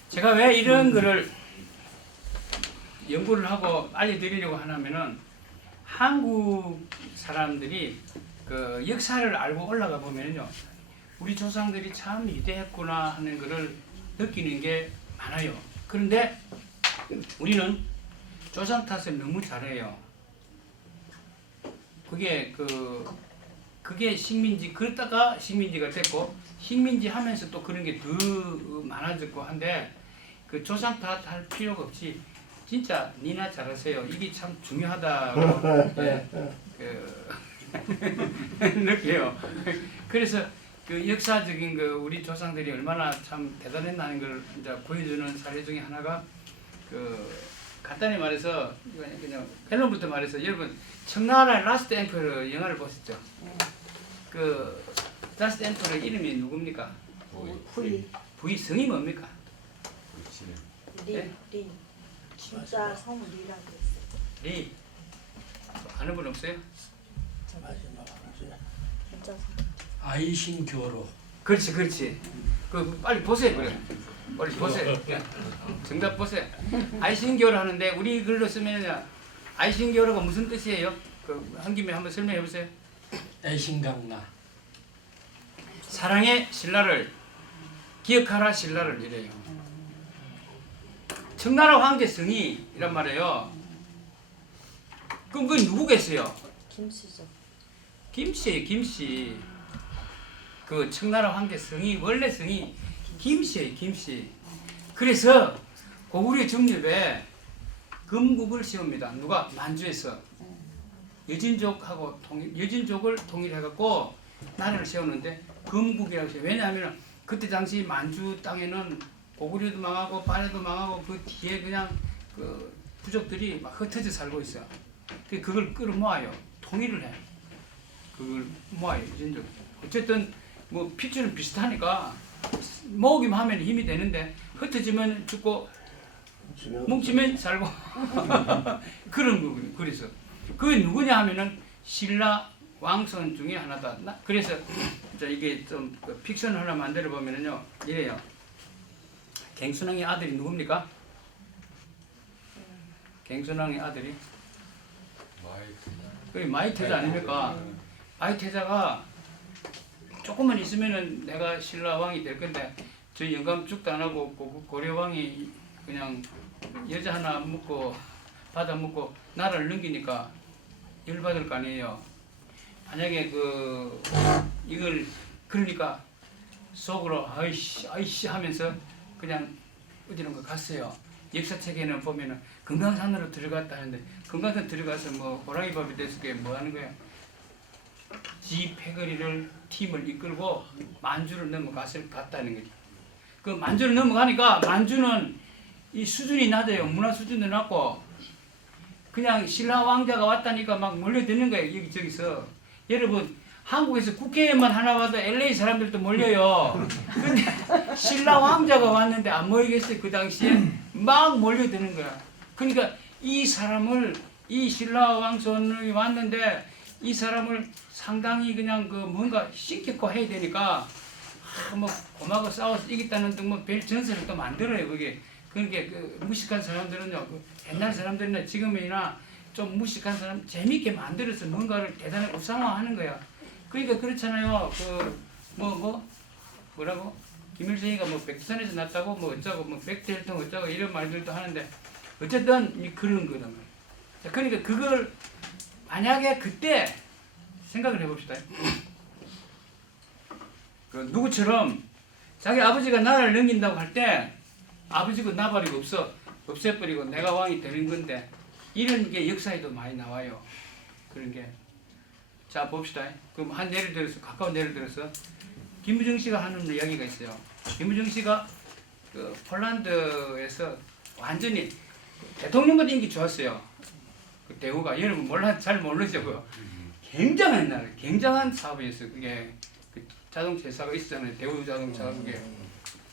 제가 왜 이런 거를 연구를 하고 알려드리려고 하냐면은 한국 사람들이 그 역사를 알고 올라가 보면요. 우리 조상들이 참 위대했구나 하는 것을 느끼는 게 많아요. 그런데 우리는 조상 탓을 너무 잘해요. 그게 식민지 그러다가 식민지가 됐고 식민지 하면서 또 그런 게 더 많아졌고 한데 그 조상 탓할 필요가 없이 진짜 니나 잘하세요. 이게 참 중요하다고 느껴요. 그래서 그 역사적인 그 우리 조상들이 얼마나 참 대단했다는 걸 이제 보여주는 사례 중에 하나가 그 간단히 말해서 그냥 결론부터 말해서 여러분 청나라의 라스트 엠퍼러 영화를 보셨죠? 그 라스트 엠퍼러 이름이 누굽니까? 부이 성이 뭡니까? 네? 리. 진짜 성우 리라고 했어요. 리. 아는 분 없어요? 마지막 하나지. 진짜 성우. 아이신교로. 그렇지. 그 빨리 보세요 그래. 빨리 보세요. 정답 보세요. 아이신교를 하는데 우리 글로 쓰면 아이신교로가 무슨 뜻이에요? 그 한 김에 한번 설명해 보세요. 애신강나. 사랑의 신라를 기억하라 신라를 이래요. 청나라 황제 성이란 말이에요. 그럼 그게 누구겠어요? 김씨죠. 김씨예요. 김씨. 그 청나라 황제 성이 원래 성이 김씨예요. 김씨. 그래서 고구려 정립에 금국을 세웁니다. 누가? 만주에서 여진족을 통일해갖고 나라를 세우는데 금국이라고 해요. 왜냐하면 그때 당시 만주 땅에는 고구려도 망하고 발해도 망하고 그 뒤에 그냥 그 부족들이 막 흩어져 살고 있어요. 그걸 끌어모아요. 통일을 해. 그걸 모아요. 여진족. 어쨌든 뭐 핏줄은 비슷하니까 모으기만 하면 힘이 되는데 흩어지면 죽고 뭉치면 살고 그런 거군요. 그래서 그게 누구냐 하면은 신라 왕손 중에 하나다. 그래서 이게 좀 픽션을 하나 만들어 보면은요 이래요. 갱순왕의 아들이 누굽니까? 갱순왕의 아들이 그 마이태자 아닙니까? 마이태자가 조금만 있으면은 내가 신라 왕이 될 건데 저 영감 죽도 안 하고 고려 왕이 그냥 여자 하나 먹고 받아 먹고 나라를 넘기니까 열 받을 거 아니에요. 만약에 이걸 그러니까 속으로 아이씨 하면서 그냥 어디론가 갔어요. 역사책에는 보면은 금강산으로 들어갔다 하는데 금강산 들어가서 뭐 호랑이 밥이 됐을 게 뭐 하는 거야? 지 패거리를 팀을 이끌고 만주를 갔다는 거죠. 그 만주를 넘어가니까 만주는 이 수준이 낮아요. 문화 수준도 낮고 그냥 신라 왕자가 왔다니까 막 몰려드는 거예요. 여기저기서. 여러분 한국에서 국회의원만 하나 와도 LA 사람들도 몰려요. 근데 신라 왕자가 왔는데 안 모이겠어요. 그 당시에 막 몰려드는 거야. 그러니까 이 사람을 이 신라 왕손이 왔는데 이 사람을 상당히 그냥 그 뭔가 신격화 해야 되니까 뭐 고마고 싸워서 이겼다는 등뭐별 전설을 또 만들어요. 그게 그러니까 그 무식한 사람들은요, 그 옛날 사람들이나 지금이나 좀 무식한 사람 재밌게 만들어서 뭔가를 대단히 우상화하는 거야. 그러니까 그렇잖아요. 그 뭐라고 김일성이가 뭐 백두산에서 났다고 뭐 어쩌고 뭐 백두혈통 어쩌고 이런 말들도 하는데 어쨌든 그런 거란 말이야. 자, 그러니까 그걸 만약에 그때 생각을 해봅시다. 그 누구처럼 자기 아버지가 나라를 넘긴다고 할 때 아버지가 나발이고 없애버리고 내가 왕이 되는 건데 이런 게 역사에도 많이 나와요. 그런 게. 자 봅시다. 그럼 한 예를 들어서 가까운 예를 들어서 김무정 씨가 하는 이야기가 있어요. 김무정 씨가 그 폴란드에서 완전히 대통령보다 인기 좋았어요. 그 대우가 여러분 잘 모르죠. 그거. 굉장한 사업이었어요. 그게 그 자동차 회사가 있었잖아요. 대우 자동차가 그게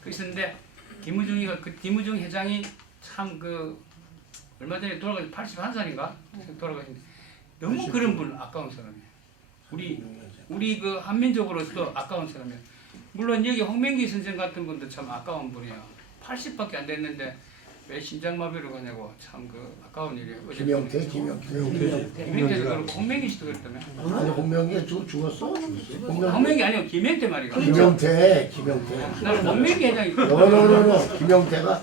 있었는데 김무정이가 그 김무정 회장이 참 그 얼마 전에 돌아가신 81살인가 돌아가신 너무 그런 분 아까운 사람이에요. 우리 그 한민족으로서도 아까운 사람이에요. 물론 여기 홍명기 선생 같은 분도 참 아까운 분이에요. 80밖에 안 됐는데 왜 심장마비로 가냐고 참 그 아까운 일이에요. 김영태 김영태도 그렇고 홍명기 씨도 그랬다며. 아니 홍명기 죽었어? 홍명기 아니요 김영태 말이야. 김영태 나는 홍명기 회장이 너너너너 김영태가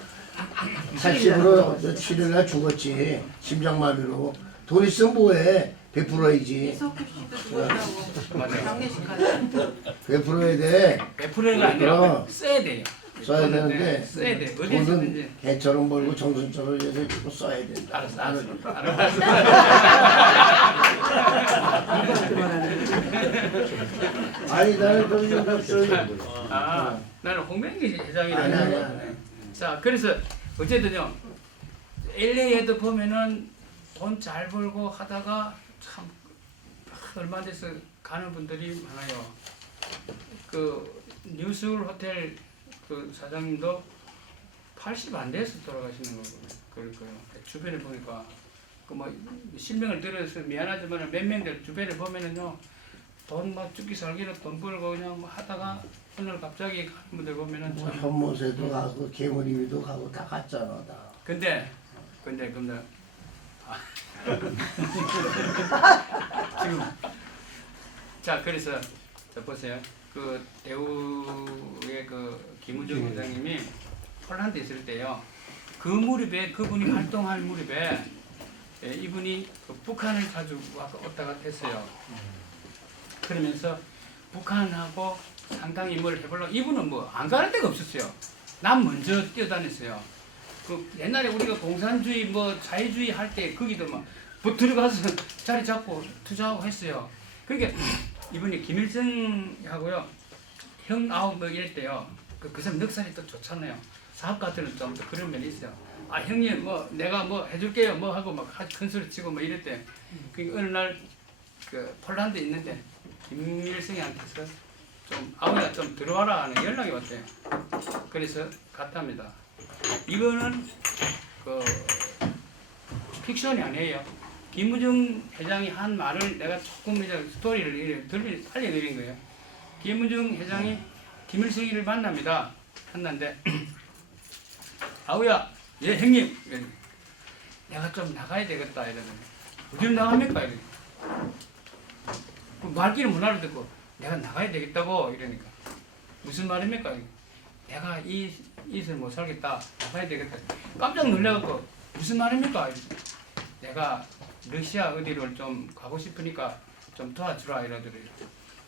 80으로 7일날 죽었지. 심장마비로. 돈 있으면 뭐해. 베풀어야지. 이석규 씨도 죽었다고 맞아요. 장례식까지. 베풀어야 돼. 100%가 아니라 써야 돼요. 써야 되는데 써야 돼. 어디 돈은 쓰든지. 개처럼 벌고 정선처럼 해서 주고 써야 된다. 알았어. 아니 나는 좀 없어요. 아, 나는 홍명기 회장이라는 아니. 거예요. 자, 그래서 어쨌든요. LA에도 보면은 돈 잘 벌고 하다가 참 얼마 돼서 가는 분들이 많아요. 그 뉴스울 호텔 그 사장님도 80 안 돼서 돌아가시는 거고 그럴 거예요. 주변에 보니까 그 뭐 실명을 들어서 미안하지만 몇 명들 주변에 보면은요 돈 막 죽기 살기로 돈 벌고 그냥 뭐 하다가 오늘 갑자기 가는 분들 보면은 뭐 참 현모세도 가고 개머리도 가고 다 갔잖아 다. 근데 지금 자 그래서 자 보세요. 그 대우의 그 김우정 회장님이 폴란드에 있을 때요. 그 무렵에 그분이 활동할 무렵에 이분이 그 북한을 자주 왔다 갔다 했어요. 그러면서 북한하고 상당히 뭘 해보려고 이분은 뭐 안 가는 데가 없었어요. 남 먼저 뛰어다녔어요. 그 옛날에 우리가 공산주의 뭐 자유주의 할 때 거기도 막 들어가서 자리 잡고 투자하고 했어요. 그러니까 이분이 김일성하고요 형 9명 이랬대요. 그 사람 넉살이 또 좋잖아요. 사업가들은 좀 더 그런 면이 있어요. 아 형님 뭐 내가 뭐 해줄게요 뭐 하고 막 큰 소리 치고 뭐 이랬대. 그 어느 날 그 폴란드에 있는데 김일성한테서 좀 아우야 좀 들어와라 하는 연락이 왔대요. 그래서 갔답니다. 이거는 그 픽션이 아니에요. 김무정 회장이 한 말을 내가 조금 이제 스토리를 알려드린 거예요. 김무정 회장이 김일성이를 만납니다. 만났는데 아우야, 예 형님, 내가 좀 나가야 되겠다 이러더니 어디로 나갑니까? 이러니까 그 말귀를 못 알아듣고 내가 나가야 되겠다고 이러니까 무슨 말입니까? 내가 이 이슬 못 살겠다 나가야 되겠다. 깜짝 놀래갖고 무슨 말입니까? 이러니까 내가 러시아 어디를 좀 가고 싶으니까 좀 도와주라 이러더래요.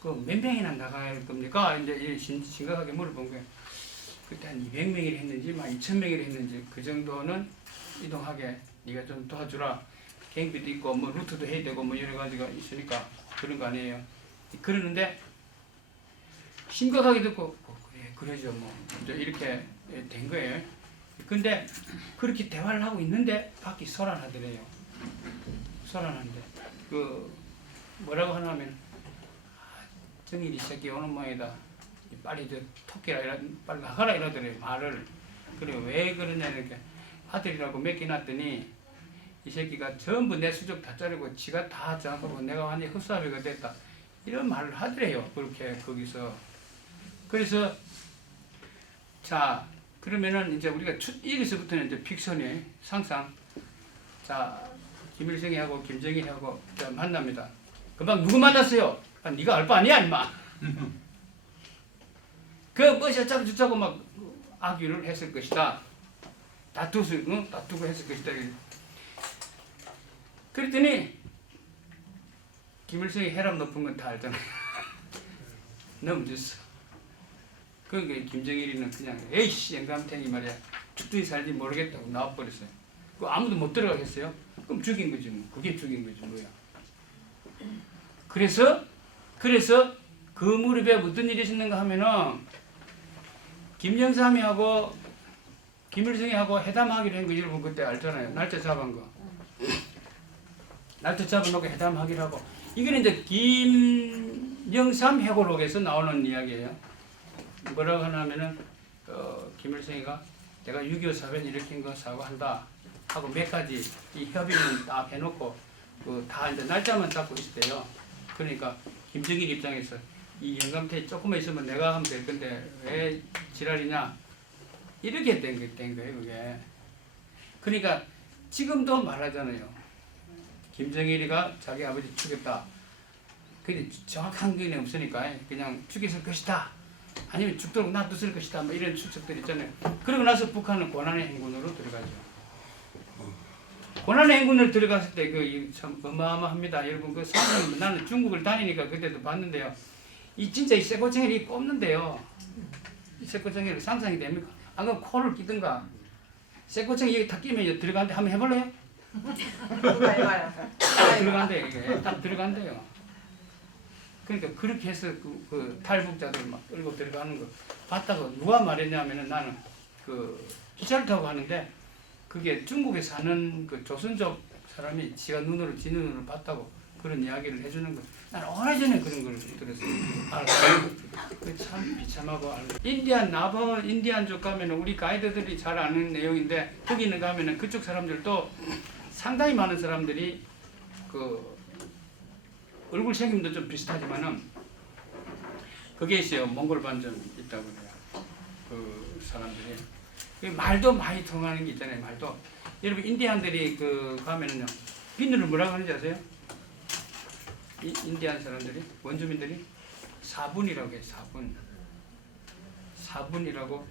그 몇 명이나 나갈 겁니까? 이제 심각하게 물어본 거예요. 그때 한 200명이라 했는지 막 2,000명이라 했는지 그 정도는 이동하게 네가 좀 도와주라. 경비도 있고 뭐 루트도 해야 되고 뭐 여러 가지가 있으니까 그런 거 아니에요. 그러는데 심각하게 듣고 그래 그러죠 뭐 이제 이렇게 된 거예요. 근데 그렇게 대화를 하고 있는데 밖이 소란하더래요. 살아났는데 그 뭐라고 하냐면 정일이 새끼 오는 모양이다. 빨리 저 토끼라 빨리 나가라 이러더래요 말을. 그래 왜 그러냐 이렇게 아들이라고 맡겨놨더니 이 새끼가 전부 내 수족 다 자르고 지가 다 잡고 내가 완전히 흡수합의가 됐다 이런 말을 하더래요. 그렇게 거기서. 그래서 자 그러면은 이제 우리가 여기서부터는 이제 픽션이 상상. 자 김일성이하고 김정일하고 만납니다. 금방 누구 만났어요? 아, 네가 알 바 아니야 임마. 그 뭐지 어쩌고 저쩌고 막 악유를 했을 것이다. 다투고 했을 것이다. 그랬더니 김일성이 혈압 높은 건 다 알잖아. 넘겼어. 그러니까 김정일이는 그냥 에이씨 영감탱이 말이야. 죽든지 살지 모르겠다고 나와버렸어요. 그 아무도 못 들어가겠어요? 그럼 죽인 거지 뭐. 그게 죽인 거지 뭐야. 그래서 그 무렵에 어떤 일이 있었는가 하면은 김영삼이하고 김일성이하고 회담하기로 한 거 여러분 그때 알잖아요. 날짜 잡은 거. 날짜 잡아놓고 회담하기로 하고 이거는 이제 김영삼 회고록에서 나오는 이야기예요. 뭐라고 하냐면은 김일성이가 내가 6.25 사변 일으킨 거 사과한다 하고 몇 가지 이 협의는 딱 해놓고 다 이제 날짜만 잡고 있었대요. 그러니까 김정일 입장에서 이 영감태 조금만 있으면 내가 하면 될 건데 왜 지랄이냐 이렇게 된 거예요 그게. 그러니까 지금도 말하잖아요. 김정일이가 자기 아버지 죽였다. 근데 정확한 게 없으니까 그냥 죽였을 것이다. 아니면 죽도록 놔뒀을 것이다. 뭐 이런 추측들 있잖아요. 그러고 나서 북한은 고난의 행군으로 들어가죠. 고난의 행군을 들어갔을 때 그 참 어마어마합니다. 여러분 그 상상 나는 중국을 다니니까 그때도 봤는데요. 이 진짜 이 쇠고챙이를 꼽는데요. 이 쇠고챙이를 상상이 됩니까? 안 그러면 코를 끼든가. 쇠고챙이 여기 탁 끼면 들어가는데 한번 해볼래요? 들어간대요 이게. 딱 들어간대요. 그러니까 그렇게 해서 그 탈북자들 막 끌고 들어가는 거 봤다고 누가 말했냐면은 나는 그 기차를 타고 가는데 그게 중국에 사는 그 조선족 사람이 지가 지 눈으로 봤다고 그런 이야기를 해주는 거. 나는 오래전에 그런 걸 들었어요. 참 비참하고 인디안족 가면은 우리 가이드들이 잘 아는 내용인데 거기는 가면은 그쪽 사람들도 상당히 많은 사람들이 그 얼굴 생김도 좀 비슷하지만은 그게 있어요. 몽골 반점 있다고 그래요. 그 사람들이 말도 많이 통하는 게 있잖아요. 말도 여러분 인디안들이 그 가면은요 비늘을 뭐라고 하는지 아세요? 인디안 사람들이 원주민들이 사분이라고 해요. 사분이라고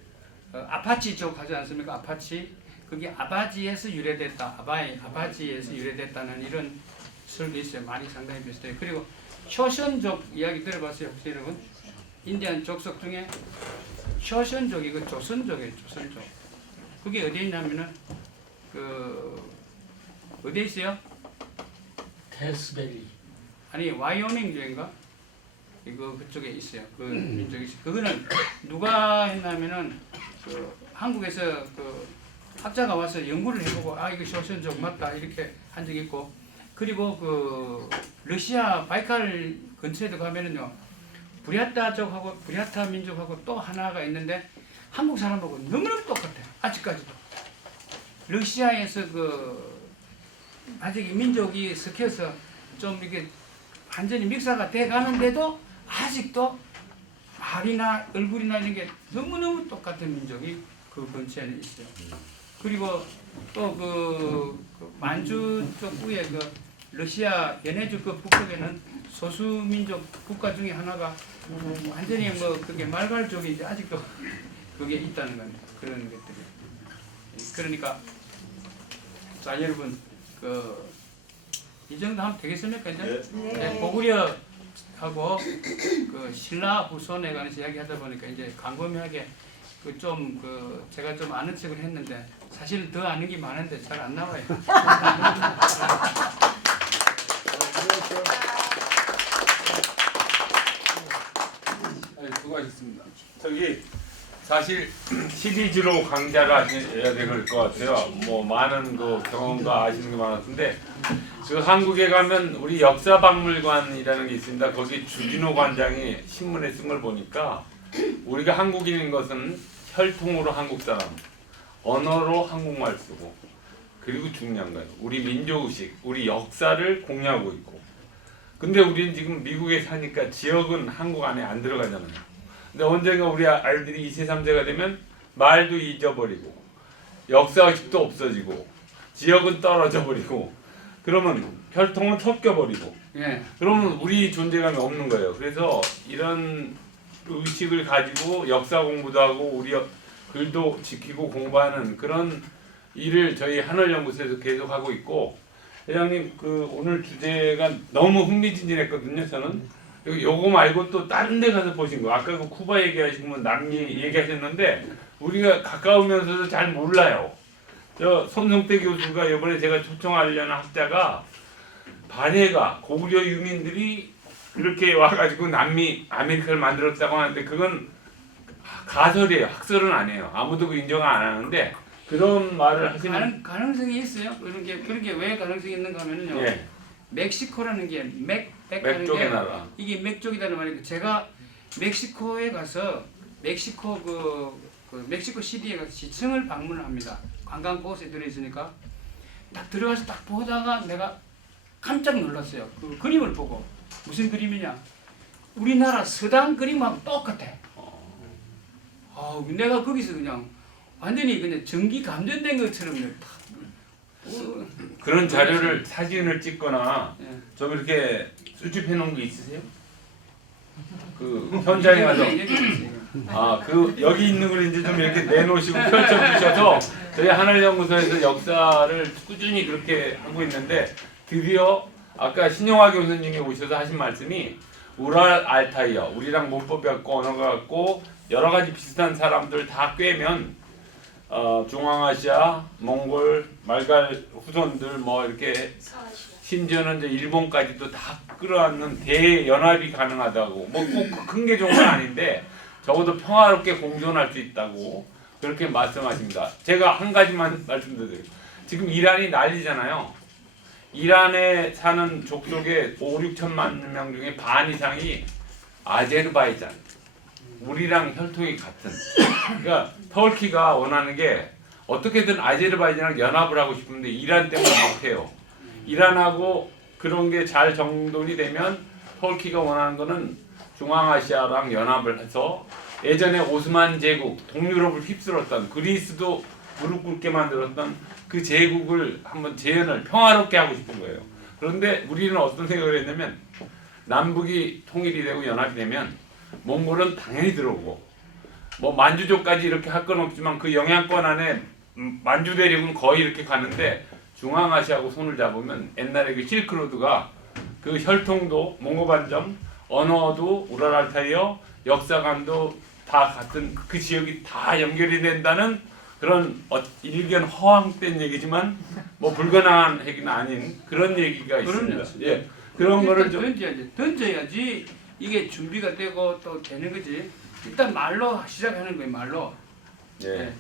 아파치족 하지 않습니까? 아파치 그게 아바지에서 유래됐다. 아바지에서 유래됐다는 이런 설도 있어요. 말이 상당히 비슷해요. 그리고 쇼션족 이야기 들어봤어요 혹시 여러분? 인디안 족속 중에 쇼션족이 그 조선족이에요. 조선족. 그게 어디에 있냐면은 그 어디에 있어요? 데스베리. 아니 와이오밍주인가? 이거 그쪽에 있어요. 그 민족이 있어요. 그거는 누가 했냐면은 그 한국에서 그 학자가 와서 연구를 해보고 아 이거 쇼션족 맞다 이렇게 한 적이 있고 그리고 그 러시아 바이칼 근처에도 가면은요 부랴타족하고 부랴타 민족하고 또 하나가 있는데 한국 사람하고 너무너무 똑같아요. 아직까지도 러시아에서 그 아직 민족이 섞여서 좀 이게 완전히 믹사가 돼 가는데도 아직도 말이나 얼굴이나 이런 게 너무너무 똑같은 민족이 그 근처에 있어요. 그리고 또 그 만주 쪽 위에 그 러시아 연해주 그 북쪽에는 소수민족 국가 중에 하나가 완전히 뭐 그게 말갈족이 아직도 그게 있다는 겁니다. 그런 것들이. 그러니까 자 여러분 그 이 정도 하면 되겠습니까 이제? 네. 고구려하고 그 신라 후손에 관해서 이야기하다 보니까 이제 광범위하게 그 좀 그 제가 좀 아는 척을 했는데 사실은 더 아는 게 많은데 잘 안 나와요. 수고하셨습니다. 저기 사실 시리즈로 강좌를 하셔야 될 것 같아요. 뭐 많은 그 경험과 아시는 게 많았는데 그 한국에 가면 우리 역사박물관이라는 게 있습니다. 거기 주진호 관장이 신문에 쓴 걸 보니까 우리가 한국인인 것은 혈통으로 한국 사람, 언어로 한국말 쓰고 그리고 중요한 거예요. 우리 민족의식, 우리 역사를 공유하고 있고. 근데 우리는 지금 미국에 사니까 지역은 한국 안에 안 들어가잖아요. 근데 언젠가 우리 아이들이 2세, 3세가 되면 말도 잊어버리고 역사의식도 없어지고 지역은 떨어져 버리고 그러면 혈통은 섞여버리고 예. 그러면 우리 존재감이 없는 거예요. 그래서 이런 의식을 가지고 역사 공부도 하고 우리 글도 지키고 공부하는 그런 일을 저희 하늘연구소에서 계속 하고 있고 회장님 그 오늘 주제가 너무 흥미진진했거든요. 저는 요거 말고 또 다른 데 가서 보신 거 아까 그 쿠바 얘기하시면 남미 얘기하셨는데 우리가 가까우면서도 잘 몰라요. 저 손성태 교수가 이번에 제가 초청하려는 학자가 반해가 고구려 유민들이 이렇게 와가지고 남미 아메리카를 만들었다고 하는데 그건 가설이에요. 학설은 아니에요. 아무도 그 인정을 안 하는데 그런 말을 하시는 가능성이 있어요. 그렇게 왜 가능성이 있는가 하면요. 예, 멕시코라는 게 맥 쪽의 나라. 이게 맥쪽이라는 말이고 제가 멕시코에 가서 멕시코 그 멕시코 시티에 가서 시청을 방문을 합니다. 관광 코스에 들어있으니까 딱 들어가서 딱 보다가 내가 깜짝 놀랐어요. 그 그림을 보고 무슨 그림이냐? 우리나라 서당 그림하고 똑같아. 내가 거기서 그냥 완전히 그냥 전기 감전된 것처럼 그냥 그런 자료를 사진을 찍거나 예. 좀 이렇게 수집해 놓은 게 있으세요? 그 현장에 가서 그 여기 있는 걸 이제 좀 이렇게 내놓으시고 펼쳐 주셔서 저희 하늘연구소에서 역사를 꾸준히 그렇게 하고 있는데 드디어 아까 신용화 교수님이 오셔서 하신 말씀이 우랄 알타이어 우리랑 문법이 같고 언어가 같고 여러 가지 비슷한 사람들 다 꿰면 중앙아시아, 몽골, 말갈 후손들 뭐 이렇게 심지어는 이제 일본까지도 다 끌어안는 대연합이 가능하다고 뭐 꼭 큰 게 좋은 건 아닌데 적어도 평화롭게 공존할 수 있다고 그렇게 말씀하십니다. 제가 한 가지만 말씀드려요. 지금 이란이 난리잖아요. 이란에 사는 족속의 5-6천만 명 중에 반 이상이 아제르바이잔 우리랑 혈통이 같은 그러니까 터키가 원하는 게 어떻게든 아제르바이잔이랑 연합을 하고 싶은데 이란 때문에 못해요. 이란하고 그런 게 잘 정돈이 되면 터키가 원하는 거는 중앙아시아랑 연합을 해서 예전에 오스만 제국 동유럽을 휩쓸었던 그리스도 무릎 꿇게 만들었던 그 제국을 한번 재현을 평화롭게 하고 싶은 거예요. 그런데 우리는 어떤 생각을 했냐면 남북이 통일이 되고 연합이 되면 몽골은 당연히 들어오고 뭐 만주족까지 이렇게 할 건 없지만 그 영향권 안에 만주 대륙은 거의 이렇게 가는데 중앙아시아하고 손을 잡으면 옛날에 그 실크로드가 그 혈통도 몽고반점 언어도 우랄알타이어 역사관도 다 같은 그 지역이 다 연결이 된다는 그런 일견 허황된 얘기지만 뭐 불가능한 얘기는 아닌 그런 얘기가 있습니다. 예, 그런 거를 좀 던져야지 이게 준비가 되고 또 되는 거지. 일단 말로 시작하는 거예요. 말로. 예.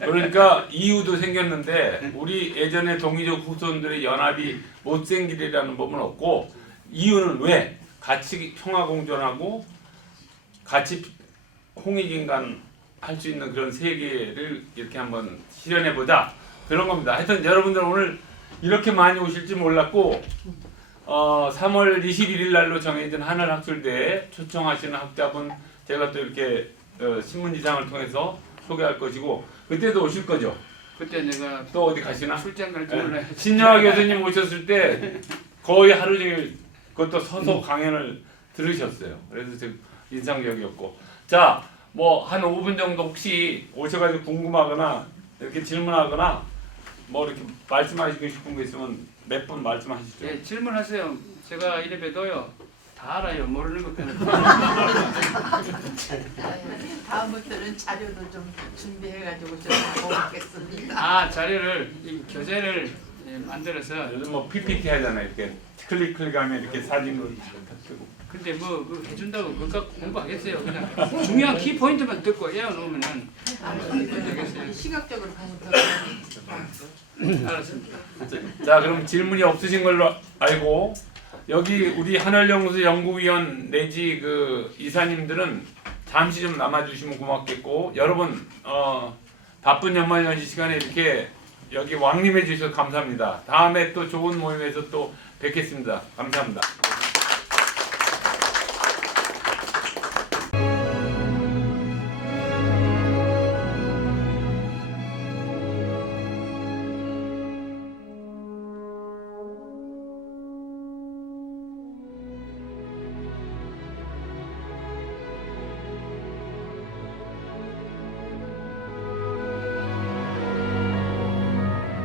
그러니까 이유도 생겼는데 우리 예전에 동이족 후손들의 연합이 못 생기리라는 법은 없고 이유는 왜? 같이 평화공존하고 같이 홍익인간 할 수 있는 그런 세계를 이렇게 한번 실현해보자 그런 겁니다. 하여튼 여러분들 오늘 이렇게 많이 오실지 몰랐고 3월 21일 날로 정해진 하늘학술대에 초청하시는 학자분 제가 또 이렇게 신문지상을 통해서 소개할 것이고 그때도 오실 거죠? 그때 내가 또 어디 가시나? 출장 갈지 몰라요. 신영하 교수님 오셨을 때 거의 하루 종일 그것도 서서 강연을 들으셨어요. 그래서 지금 인상적이었고 자, 뭐 한 5분 정도 혹시 오셔가지고 궁금하거나 이렇게 질문하거나 뭐 이렇게 말씀하시고 싶은 거 있으면 몇 분 말씀하시죠. 예, 질문하세요. 제가 이래 봬도요. 다 알아요. 모르는 것 빼놓고. 다음부터는 자료도 좀 준비해가지고 좀 보겠습니다. 자료를 이 교재를 만들어서 요즘 뭐 PPT 하잖아요. 이렇게 클릭하면 이렇게 사진으로 탁 뜨고. 근데 뭐 그 해준다고 그거 공부하겠어요. 그냥 중요한 키 포인트만 듣고 외워놓으면은 되겠어요. 시각적으로 보면 더 알았습니다. 자, 그럼 질문이 없으신 걸로 알고 여기 우리 한월연구소 연구위원 내지 그 이사님들은 잠시 좀 남아주시면 고맙겠고 여러분 바쁜 연말연시 시간에 이렇게 여기 왕림해 주셔서 감사합니다. 다음에 또 좋은 모임에서 또 뵙겠습니다. 감사합니다.